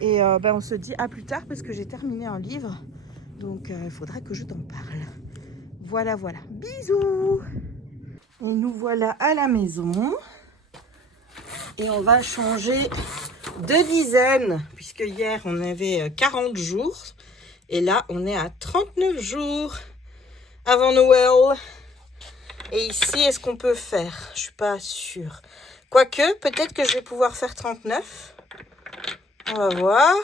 Et on se dit à plus tard parce que j'ai terminé un livre. Donc, il faudra que je t'en parle. Voilà, voilà. Bisous! Et nous voilà à la maison. Et on va changer de dizaine. Puisque hier, on avait 40 jours. Et là, on est à 39 jours avant Noël. Et ici, est-ce qu'on peut faire? Je suis pas sûre. Quoique, peut-être que je vais pouvoir faire 39. On va voir.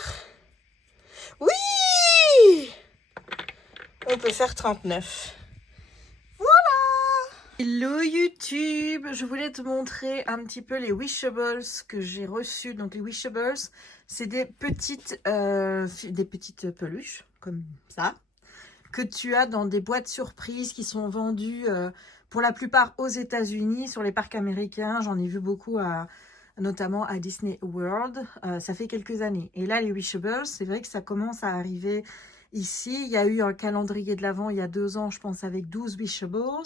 Oui! On peut faire 39. Voilà! Hello YouTube! Je voulais te montrer un petit peu les Wishables que j'ai reçus. Donc les Wishables, c'est des petites peluches, comme ça, que tu as dans des boîtes surprises qui sont vendues pour la plupart aux États-Unis, sur les parcs américains. J'en ai vu beaucoup notamment à Disney World. Ça fait quelques années. Et là, les Wishables, c'est vrai que ça commence à arriver ici. Il y a eu un calendrier de l'Avent il y a 2 ans, je pense, avec 12 Wishables.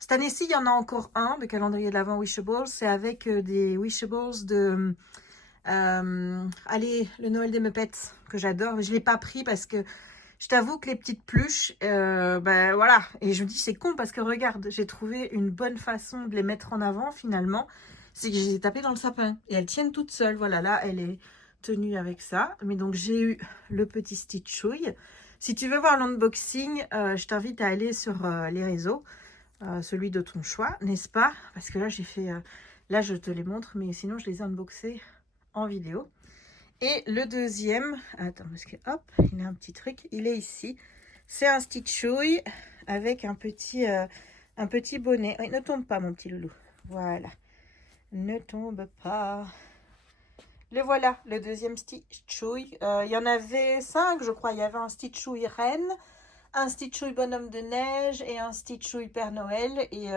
Cette année-ci, il y en a encore un, le calendrier de l'Avent Wishables. C'est avec des Wishables de... allez, le Noël des Muppets, que j'adore. Mais je ne l'ai pas pris parce que je t'avoue que les petites pluches, voilà. Et je me dis, c'est con parce que regarde, j'ai trouvé une bonne façon de les mettre en avant finalement. C'est que je les ai tapées dans le sapin. Et elles tiennent toutes seules. Voilà, là, elle est tenue avec ça. Mais donc, j'ai eu le petit Stitchouille. Si tu veux voir l'unboxing, je t'invite à aller sur les réseaux. Celui de ton choix, n'est-ce pas? Parce que là, j'ai fait... là, je te les montre, mais sinon, je les ai unboxés en vidéo. Et le deuxième, attends, parce que hop, il a un petit truc, il est ici. C'est un stitchouille avec un petit bonnet. Oui, ne tombe pas, mon petit loulou. Voilà. Ne tombe pas. Le voilà, le deuxième stitchouille. Il y en avait 5, je crois. Il y avait un stitchouille reine, un stitchouille bonhomme de neige et un stitchouille Père Noël. Et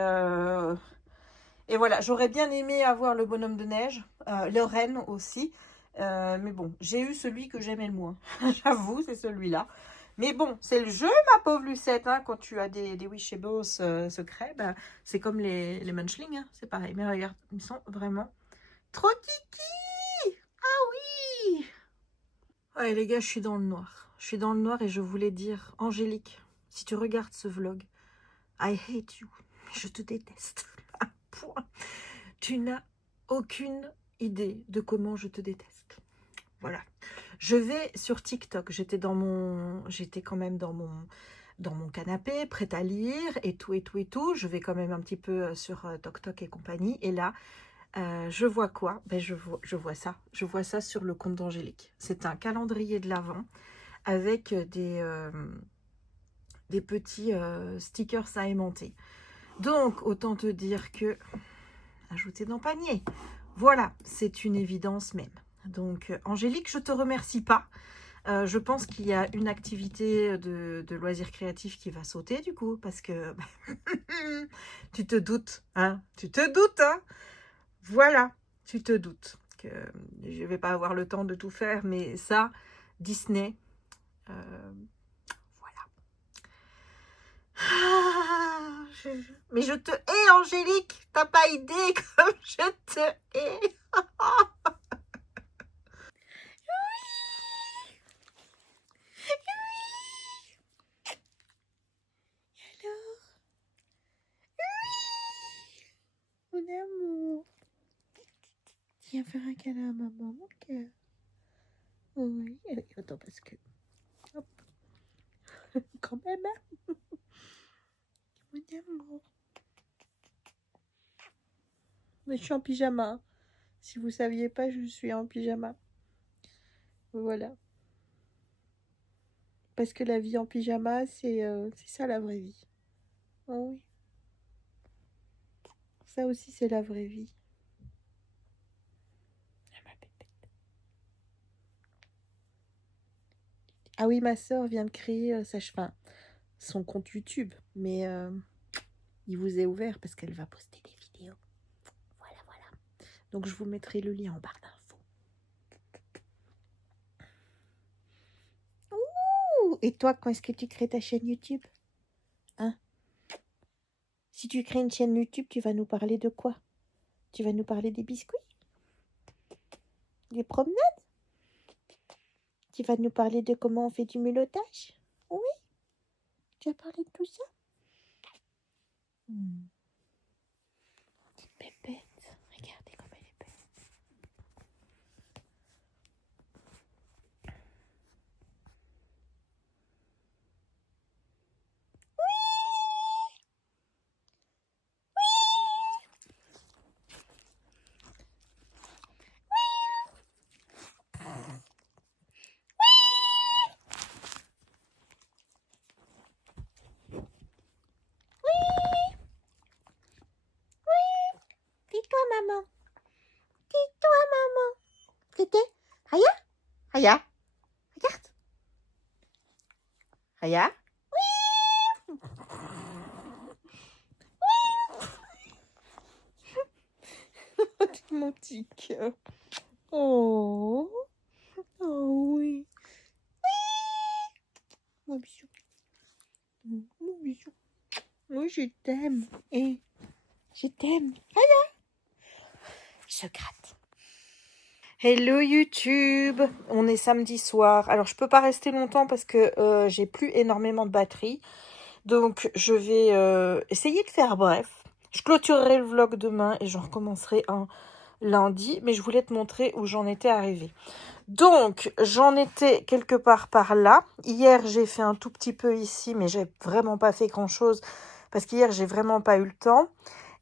voilà, j'aurais bien aimé avoir le bonhomme de neige, le renne aussi. Mais bon, j'ai eu celui que j'aimais le moins. J'avoue, c'est celui-là. Mais bon, c'est le jeu, ma pauvre Lucette. Hein, quand tu as des Wishables secrets, bah, c'est comme les Munchlings. Hein, c'est pareil. Mais regarde, ils sont vraiment trop kiki. Ah oui. Ouais, les gars, je suis dans le noir. Je suis dans le noir et je voulais dire, Angélique, si tu regardes ce vlog, I hate you. Je te déteste. Point. Tu n'as aucune idée de comment je te déteste. Voilà. Je vais sur TikTok. J'étais quand même dans mon canapé, prête à lire et tout et tout et tout. Je vais quand même un petit peu sur TokTok et compagnie. Et là, je vois quoi? Ben, je vois ça. Je vois ça sur le compte d'Angélique. C'est un calendrier de l'Avent avec des petits stickers à aimanter. Donc, autant te dire que ajouter dans le panier. Voilà, c'est une évidence même. Donc, Angélique, je ne te remercie pas. Je pense qu'il y a une activité de loisirs créatifs qui va sauter du coup, parce que tu te doutes, hein? Tu te doutes, hein? Voilà, tu te doutes que je ne vais pas avoir le temps de tout faire, mais ça, Disney, voilà. Mais je te hais, Angélique, t'as pas idée comme je te hais. Mon amour. Viens faire un câlin à maman, mon cœur. Oui, attends, parce que... Hop. Quand même, hein. Mon amour. Mais je suis en pyjama. Si vous saviez pas, je suis en pyjama. Voilà. Parce que la vie en pyjama, c'est ça la vraie vie. Oh oui. Ça aussi, c'est la vraie vie. Ah oui, ma soeur vient de créer son compte YouTube. Mais il vous est ouvert parce qu'elle va poster des vidéos. Voilà, voilà. Donc, je vous mettrai le lien en barre d'infos. Ouh! Et toi, quand est-ce que tu crées ta chaîne YouTube? Hein? Si tu crées une chaîne YouTube, tu vas nous parler de quoi? Tu vas nous parler des biscuits? Des promenades? Tu vas nous parler de comment on fait du mulottage? Oui? Tu vas parler de tout ça? Petite pépette. Regardez comme elle est belle. Tais-toi, maman. Tais-toi, maman. Tété. Raya? Raya? Regarde. Raya? Oui. Oui. Mon petit cœur. Oh. Oh oui. Oui. Mon bisou. Mon bisou. Oui, je t'aime. Et je t'aime. Raya. Se gratte. Hello YouTube, on est samedi soir. Alors je peux pas rester longtemps parce que j'ai plus énormément de batterie. Donc je vais essayer de faire bref. Je clôturerai le vlog demain et j'en recommencerai un lundi. Mais je voulais te montrer où j'en étais arrivée. Donc j'en étais quelque part par là. Hier j'ai fait un tout petit peu ici mais j'ai vraiment pas fait grand chose. Parce qu'hier j'ai vraiment pas eu le temps.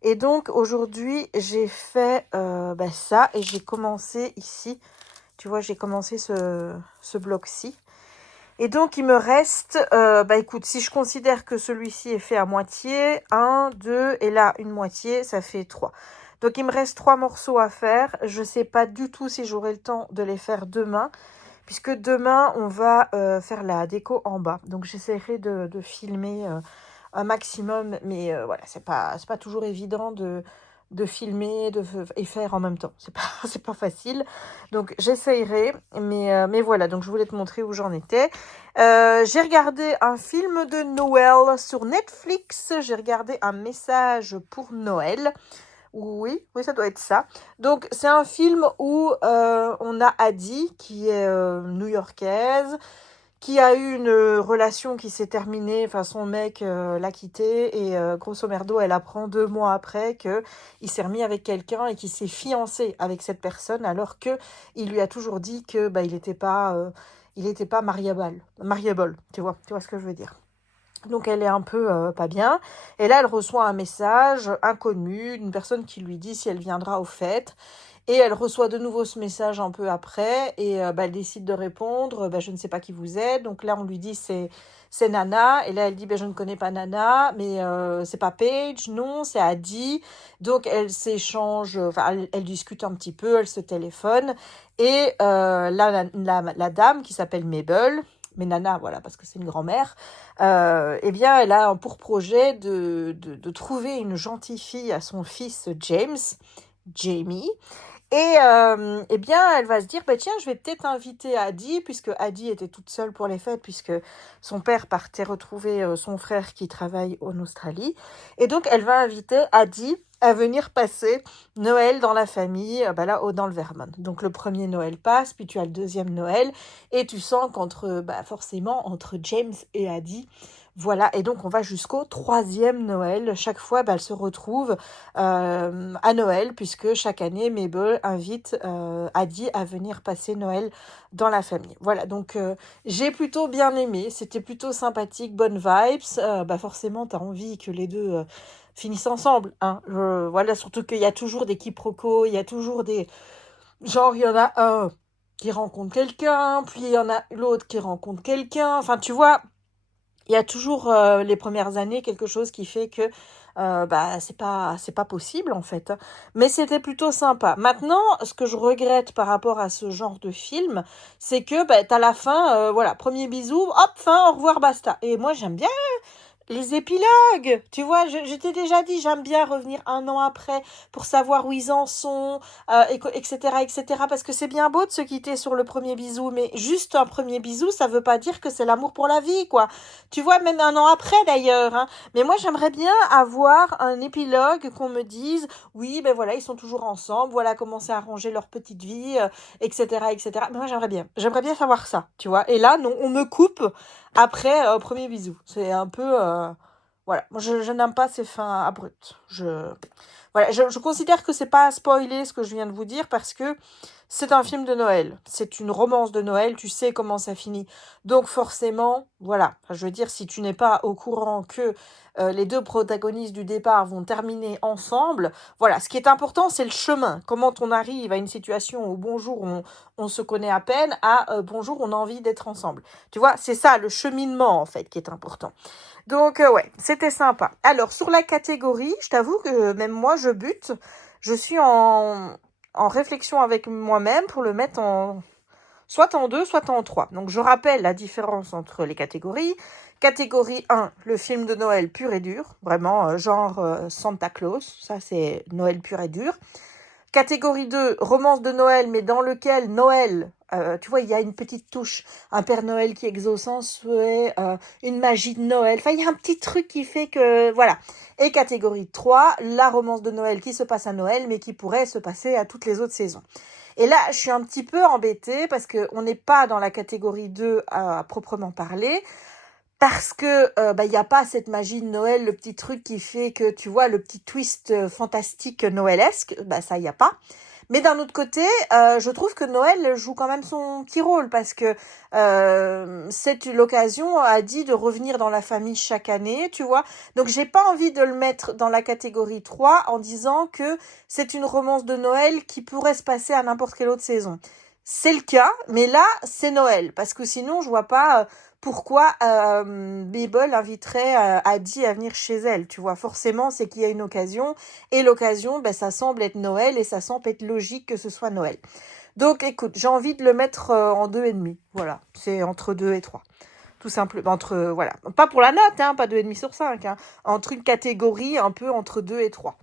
Et donc aujourd'hui j'ai fait ça et j'ai commencé ici Tu vois, j'ai commencé ce bloc-ci. Et donc, il me reste, écoute, si je considère que celui-ci est fait à moitié, 1, 2, et là, une moitié, ça fait 3. Donc, il me reste 3 morceaux à faire. Je ne sais pas du tout si j'aurai le temps de les faire demain, puisque demain, on va faire la déco en bas. Donc, j'essaierai de filmer un maximum, mais voilà, c'est pas toujours évident de filmer et faire en même temps. C'est pas facile. Donc, j'essayerai, mais voilà. Donc, je voulais te montrer où j'en étais. J'ai regardé un film de Noël sur Netflix. J'ai regardé Un message pour Noël. Oui, ça doit être ça. Donc, c'est un film où on a Addie, qui est new-yorkaise, qui a eu une relation qui s'est terminée, enfin son mec l'a quittée et grosso merdo elle apprend 2 mois après qu'il s'est remis avec quelqu'un et qu'il s'est fiancé avec cette personne alors que il lui a toujours dit que il n'était pas mariable, tu vois ce que je veux dire. Donc elle est un peu pas bien et là elle reçoit un message inconnu d'une personne qui lui dit si elle viendra aux fêtes. Et elle reçoit de nouveau ce message un peu après et elle décide de répondre, je ne sais pas qui vous êtes. Donc là, on lui dit c'est Nana. Et là, elle dit je ne connais pas Nana, mais c'est pas Paige, non, c'est Addie. Donc elle s'échange, elle discute un petit peu, elle se téléphone. Et la dame qui s'appelle Mabel, mais Nana, voilà, parce que c'est une grand-mère, elle a pour projet de trouver une gentille fille à son fils Jamie. Et elle va se dire, tiens, je vais peut-être inviter Addie, puisque Addie était toute seule pour les fêtes, puisque son père partait retrouver son frère qui travaille en Australie. Et donc, elle va inviter Addie à venir passer Noël dans la famille, dans le Vermont. Donc, le premier Noël passe, puis tu as le deuxième Noël, et tu sens forcément, entre James et Addie, voilà, et donc on va jusqu'au 3e Noël. Chaque fois, elle se retrouve à Noël, puisque chaque année, Mabel invite Addie à venir passer Noël dans la famille. Voilà, donc j'ai plutôt bien aimé, c'était plutôt sympathique, bonnes vibes. Forcément, tu as envie que les deux finissent ensemble. Hein. Voilà, surtout qu'il y a toujours des quiproquos, il y a toujours des... Genre, il y en a un qui rencontre quelqu'un, puis il y en a l'autre qui rencontre quelqu'un. Enfin, tu vois... Il y a toujours les premières années quelque chose qui fait que c'est pas possible en fait. Mais c'était plutôt sympa. Maintenant, ce que je regrette par rapport à ce genre de film, c'est que t'as la fin, premier bisou, hop, fin, au revoir, basta. Et moi j'aime bien les épilogues, tu vois, je t'ai déjà dit, j'aime bien revenir 1 an après pour savoir où ils en sont, etc., parce que c'est bien beau de se quitter sur le premier bisou, mais juste un premier bisou, ça veut pas dire que c'est l'amour pour la vie, quoi. Tu vois, même 1 an après, d'ailleurs, hein. Mais moi, j'aimerais bien avoir un épilogue qu'on me dise, oui, ils sont toujours ensemble, voilà comment c'est arrangé leur petite vie, etc., Mais moi, j'aimerais bien savoir ça, tu vois. Et là, non, on me coupe après premier bisou. C'est un peu... voilà, moi je n'aime pas ces fins abruptes. Je considère que c'est pas à spoiler ce que je viens de vous dire parce que c'est un film de Noël. C'est une romance de Noël, tu sais comment ça finit. Donc forcément, voilà. Je veux dire, si tu n'es pas au courant que les 2 protagonistes du départ vont terminer ensemble, voilà. Ce qui est important, c'est le chemin. Comment on arrive à une situation où bonjour, on se connaît à peine, à bonjour, on a envie d'être ensemble. Tu vois, c'est ça, le cheminement en fait, qui est important. Donc c'était sympa. Alors, sur la catégorie, je t'avoue que même moi, je bute. Je suis en réflexion avec moi-même pour le mettre soit en 2, soit en 3. Donc, je rappelle la différence entre les catégories. Catégorie 1, le film de Noël pur et dur. Vraiment, genre Santa Claus. Ça, c'est Noël pur et dur. Catégorie 2, romance de Noël, mais dans lequel Noël, tu vois, il y a une petite touche, un Père Noël qui exauce un souhait, une magie de Noël, enfin, il y a un petit truc qui fait que, voilà. Et catégorie 3, la romance de Noël qui se passe à Noël, mais qui pourrait se passer à toutes les autres saisons. Et là, je suis un petit peu embêtée parce qu'on n'est pas dans la catégorie 2 à proprement parler. Parce que y a pas cette magie de Noël, le petit truc qui fait que, tu vois, le petit twist fantastique noëlesque, ça y a pas. Mais d'un autre côté, je trouve que Noël joue quand même son petit rôle parce que c'est l'occasion, Addie, de revenir dans la famille chaque année, tu vois. Donc j'ai pas envie de le mettre dans la catégorie 3 en disant que c'est une romance de Noël qui pourrait se passer à n'importe quelle autre saison. c'est le cas, mais là, c'est Noël. Parce que sinon, je vois pas pourquoi Bibble inviterait Adi à venir chez elle. Tu vois, forcément, c'est qu'il y a une occasion. Et l'occasion, ben, ça semble être Noël et ça semble être logique que ce soit Noël. Donc, écoute, j'ai envie de le mettre en 2,5. Voilà, c'est entre 2 et 3. Tout simplement, voilà. Pas pour la note, hein, pas 2,5 sur 5. Hein. Entre une catégorie un peu entre 2 et 3.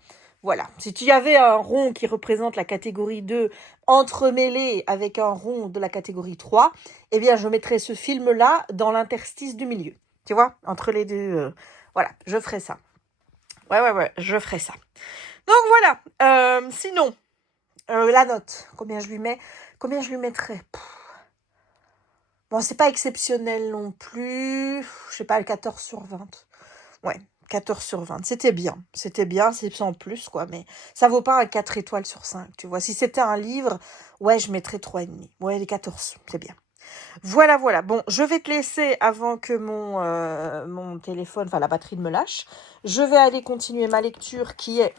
Voilà. Si tu y avais un rond qui représente la catégorie 2 entremêlé avec un rond de la catégorie 3, eh bien, je mettrais ce film-là dans l'interstice du milieu. Tu vois, entre les deux. Voilà, je ferai ça. Ouais, je ferai ça. Donc, voilà. Sinon, la note, combien je lui mets? Combien je lui mettrais? Bon, c'est pas exceptionnel non plus. Je sais pas, le 14 sur 20. Ouais, 14 sur 20. C'était bien, c'est sans plus, quoi. Mais ça vaut pas un 4 étoiles sur 5, tu vois. Si c'était un livre, ouais, je mettrais 3,5. Ouais, les 14, c'est bien. Voilà. Bon, je vais te laisser avant que mon téléphone, enfin la batterie me lâche. Je vais aller continuer ma lecture qui est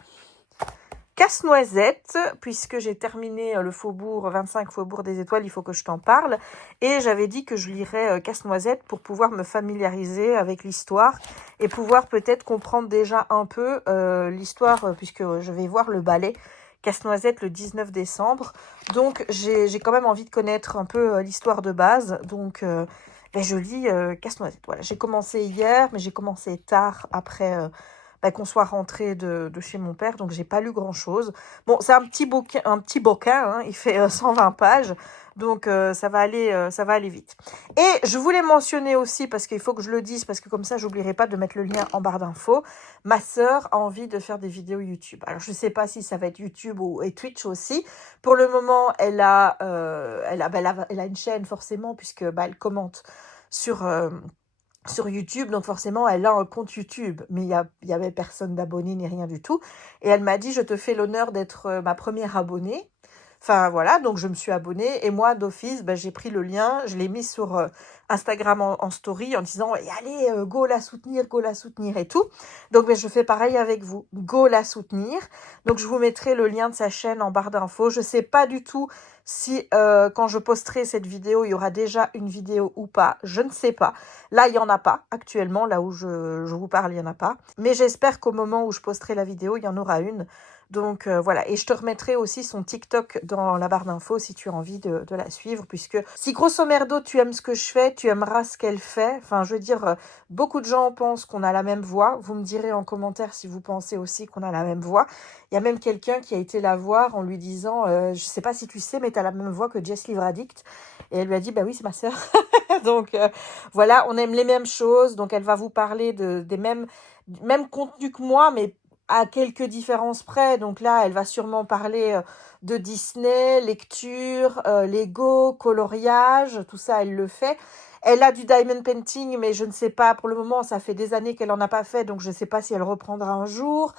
Casse-Noisette, puisque j'ai terminé le 25 Faubourg des Étoiles, il faut que je t'en parle. Et j'avais dit que je lirais Casse-Noisette pour pouvoir me familiariser avec l'histoire et pouvoir peut-être comprendre déjà un peu l'histoire, puisque je vais voir le ballet Casse-Noisette le 19 décembre. Donc j'ai quand même envie de connaître un peu l'histoire de base. Donc je lis Casse-Noisette. Voilà, j'ai commencé hier, mais j'ai commencé tard après... qu'on soit rentré de chez mon père, donc j'ai pas lu grand chose. Bon, c'est un petit bouquin, hein, il fait 120 pages, donc ça va aller vite. Et je voulais mentionner aussi, parce qu'il faut que je le dise, parce que comme ça j'oublierai pas de mettre le lien en barre d'infos, ma sœur a envie de faire des vidéos YouTube. Alors je sais pas si ça va être YouTube et Twitch aussi. Pour le moment, elle a une chaîne forcément, puisque elle commente sur YouTube, donc forcément, elle a un compte YouTube, mais il y avait personne d'abonné ni rien du tout. Et elle m'a dit, je te fais l'honneur d'être ma première abonnée. Enfin, voilà, donc je me suis abonnée. Et moi, d'office, j'ai pris le lien, je l'ai mis sur Instagram en story en disant, allez, go la soutenir et tout. Donc, je fais pareil avec vous. Go la soutenir. Donc, je vous mettrai le lien de sa chaîne en barre d'infos. Je sais pas du tout si quand je posterai cette vidéo, il y aura déjà une vidéo ou pas. Je ne sais pas. Là, il n'y en a pas. Actuellement, là où je vous parle, il n'y en a pas. Mais j'espère qu'au moment où je posterai la vidéo, il y en aura une. Donc voilà, et je te remettrai aussi son TikTok dans la barre d'infos si tu as envie de la suivre, puisque si grosso merdo tu aimes ce que je fais, tu aimeras ce qu'elle fait. Enfin, je veux dire, beaucoup de gens pensent qu'on a la même voix. Vous me direz en commentaire si vous pensez aussi qu'on a la même voix. Il y a même quelqu'un qui a été la voir en lui disant, je sais pas si tu sais, mais tu as la même voix que Jess Livre Addict. Et elle lui a dit, bah oui, c'est ma sœur. Donc voilà, on aime les mêmes choses. Donc elle va vous parler des mêmes contenus que moi, mais à quelques différences près. Donc là, elle va sûrement parler de Disney, lecture, Lego, coloriage, tout ça, elle le fait. Elle a du diamond painting, mais je ne sais pas, pour le moment, ça fait des années qu'elle n'en a pas fait, donc je ne sais pas si elle reprendra un jour.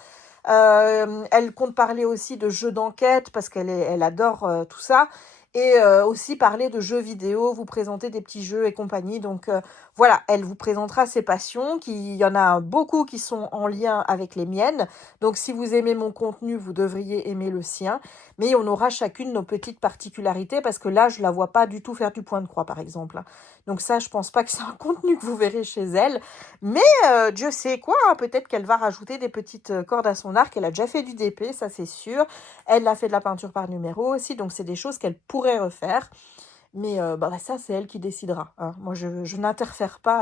Elle compte parler aussi de jeux d'enquête, parce qu'elle adore tout ça. Et aussi parler de jeux vidéo, vous présenter des petits jeux et compagnie. Donc voilà, elle vous présentera ses passions. Il y en a beaucoup qui sont en lien avec les miennes. Donc si vous aimez mon contenu, vous devriez aimer le sien. Mais on aura chacune nos petites particularités, parce que là, je la vois pas du tout faire du point de croix, par exemple. Donc ça, je pense pas que c'est un contenu que vous verrez chez elle. Mais Dieu sait quoi, hein, peut-être qu'elle va rajouter des petites cordes à son arc. Elle a déjà fait du DP, ça c'est sûr. Elle a fait de la peinture par numéro aussi, donc c'est des choses qu'elle pourrait refaire. Mais ça, c'est elle qui décidera. Hein. Moi, je n'interfère pas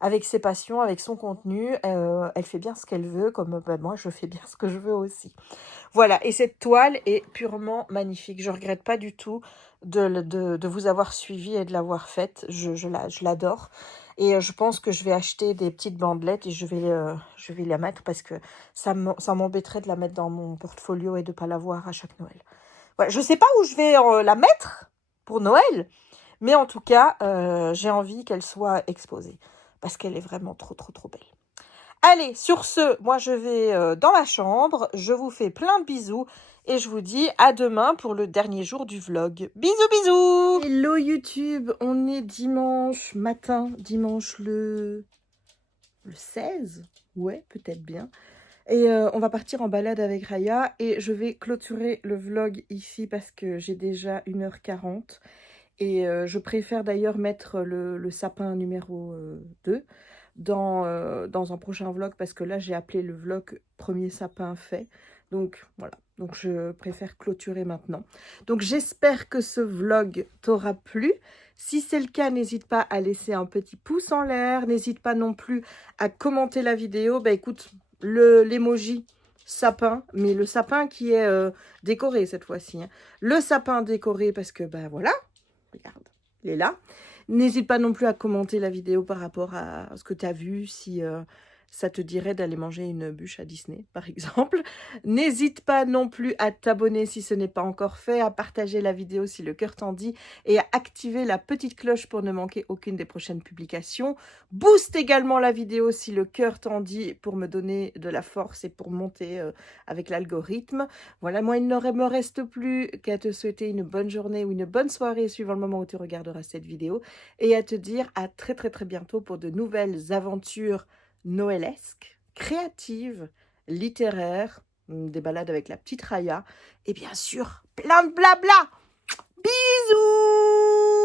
avec ses passions, avec son contenu. Elle fait bien ce qu'elle veut, comme moi, je fais bien ce que je veux aussi. Voilà, et cette toile est purement magnifique. Je ne regrette pas du tout de vous avoir suivi et de l'avoir faite. Je l'adore. Et je pense que je vais acheter des petites bandelettes et je vais la mettre, parce que ça m'embêterait de la mettre dans mon portfolio et de ne pas la voir à chaque Noël. Voilà, je ne sais pas où je vais la mettre pour Noël, mais en tout cas, j'ai envie qu'elle soit exposée, parce qu'elle est vraiment trop, trop, trop belle. Allez, sur ce, moi je vais dans ma chambre, je vous fais plein de bisous et je vous dis à demain pour le dernier jour du vlog. Bisous, bisous! Hello YouTube, on est dimanche matin, dimanche le 16? Ouais, peut-être bien. Et on va partir en balade avec Raya. Et je vais clôturer le vlog ici parce que j'ai déjà 1h40. Et je préfère d'ailleurs mettre le sapin numéro 2 dans un prochain vlog. Parce que là, j'ai appelé le vlog premier sapin fait. Donc voilà, donc je préfère clôturer maintenant. Donc j'espère que ce vlog t'aura plu. Si c'est le cas, n'hésite pas à laisser un petit pouce en l'air. N'hésite pas non plus à commenter la vidéo. Bah écoute, l'emoji sapin, mais le sapin qui est décoré cette fois-ci. Hein. Le sapin décoré parce que, bah voilà, regarde, il est là. N'hésite pas non plus à commenter la vidéo par rapport à ce que tu as vu, si ça te dirait d'aller manger une bûche à Disney, par exemple. N'hésite pas non plus à t'abonner si ce n'est pas encore fait, à partager la vidéo si le cœur t'en dit et à activer la petite cloche pour ne manquer aucune des prochaines publications. Booste également la vidéo si le cœur t'en dit pour me donner de la force et pour monter avec l'algorithme. Voilà, moi il ne me reste plus qu'à te souhaiter une bonne journée ou une bonne soirée suivant le moment où tu regarderas cette vidéo et à te dire à très bientôt pour de nouvelles aventures noëlesques, créatives, littéraires, des balades avec la petite Raya et bien sûr plein de blabla. Bisous!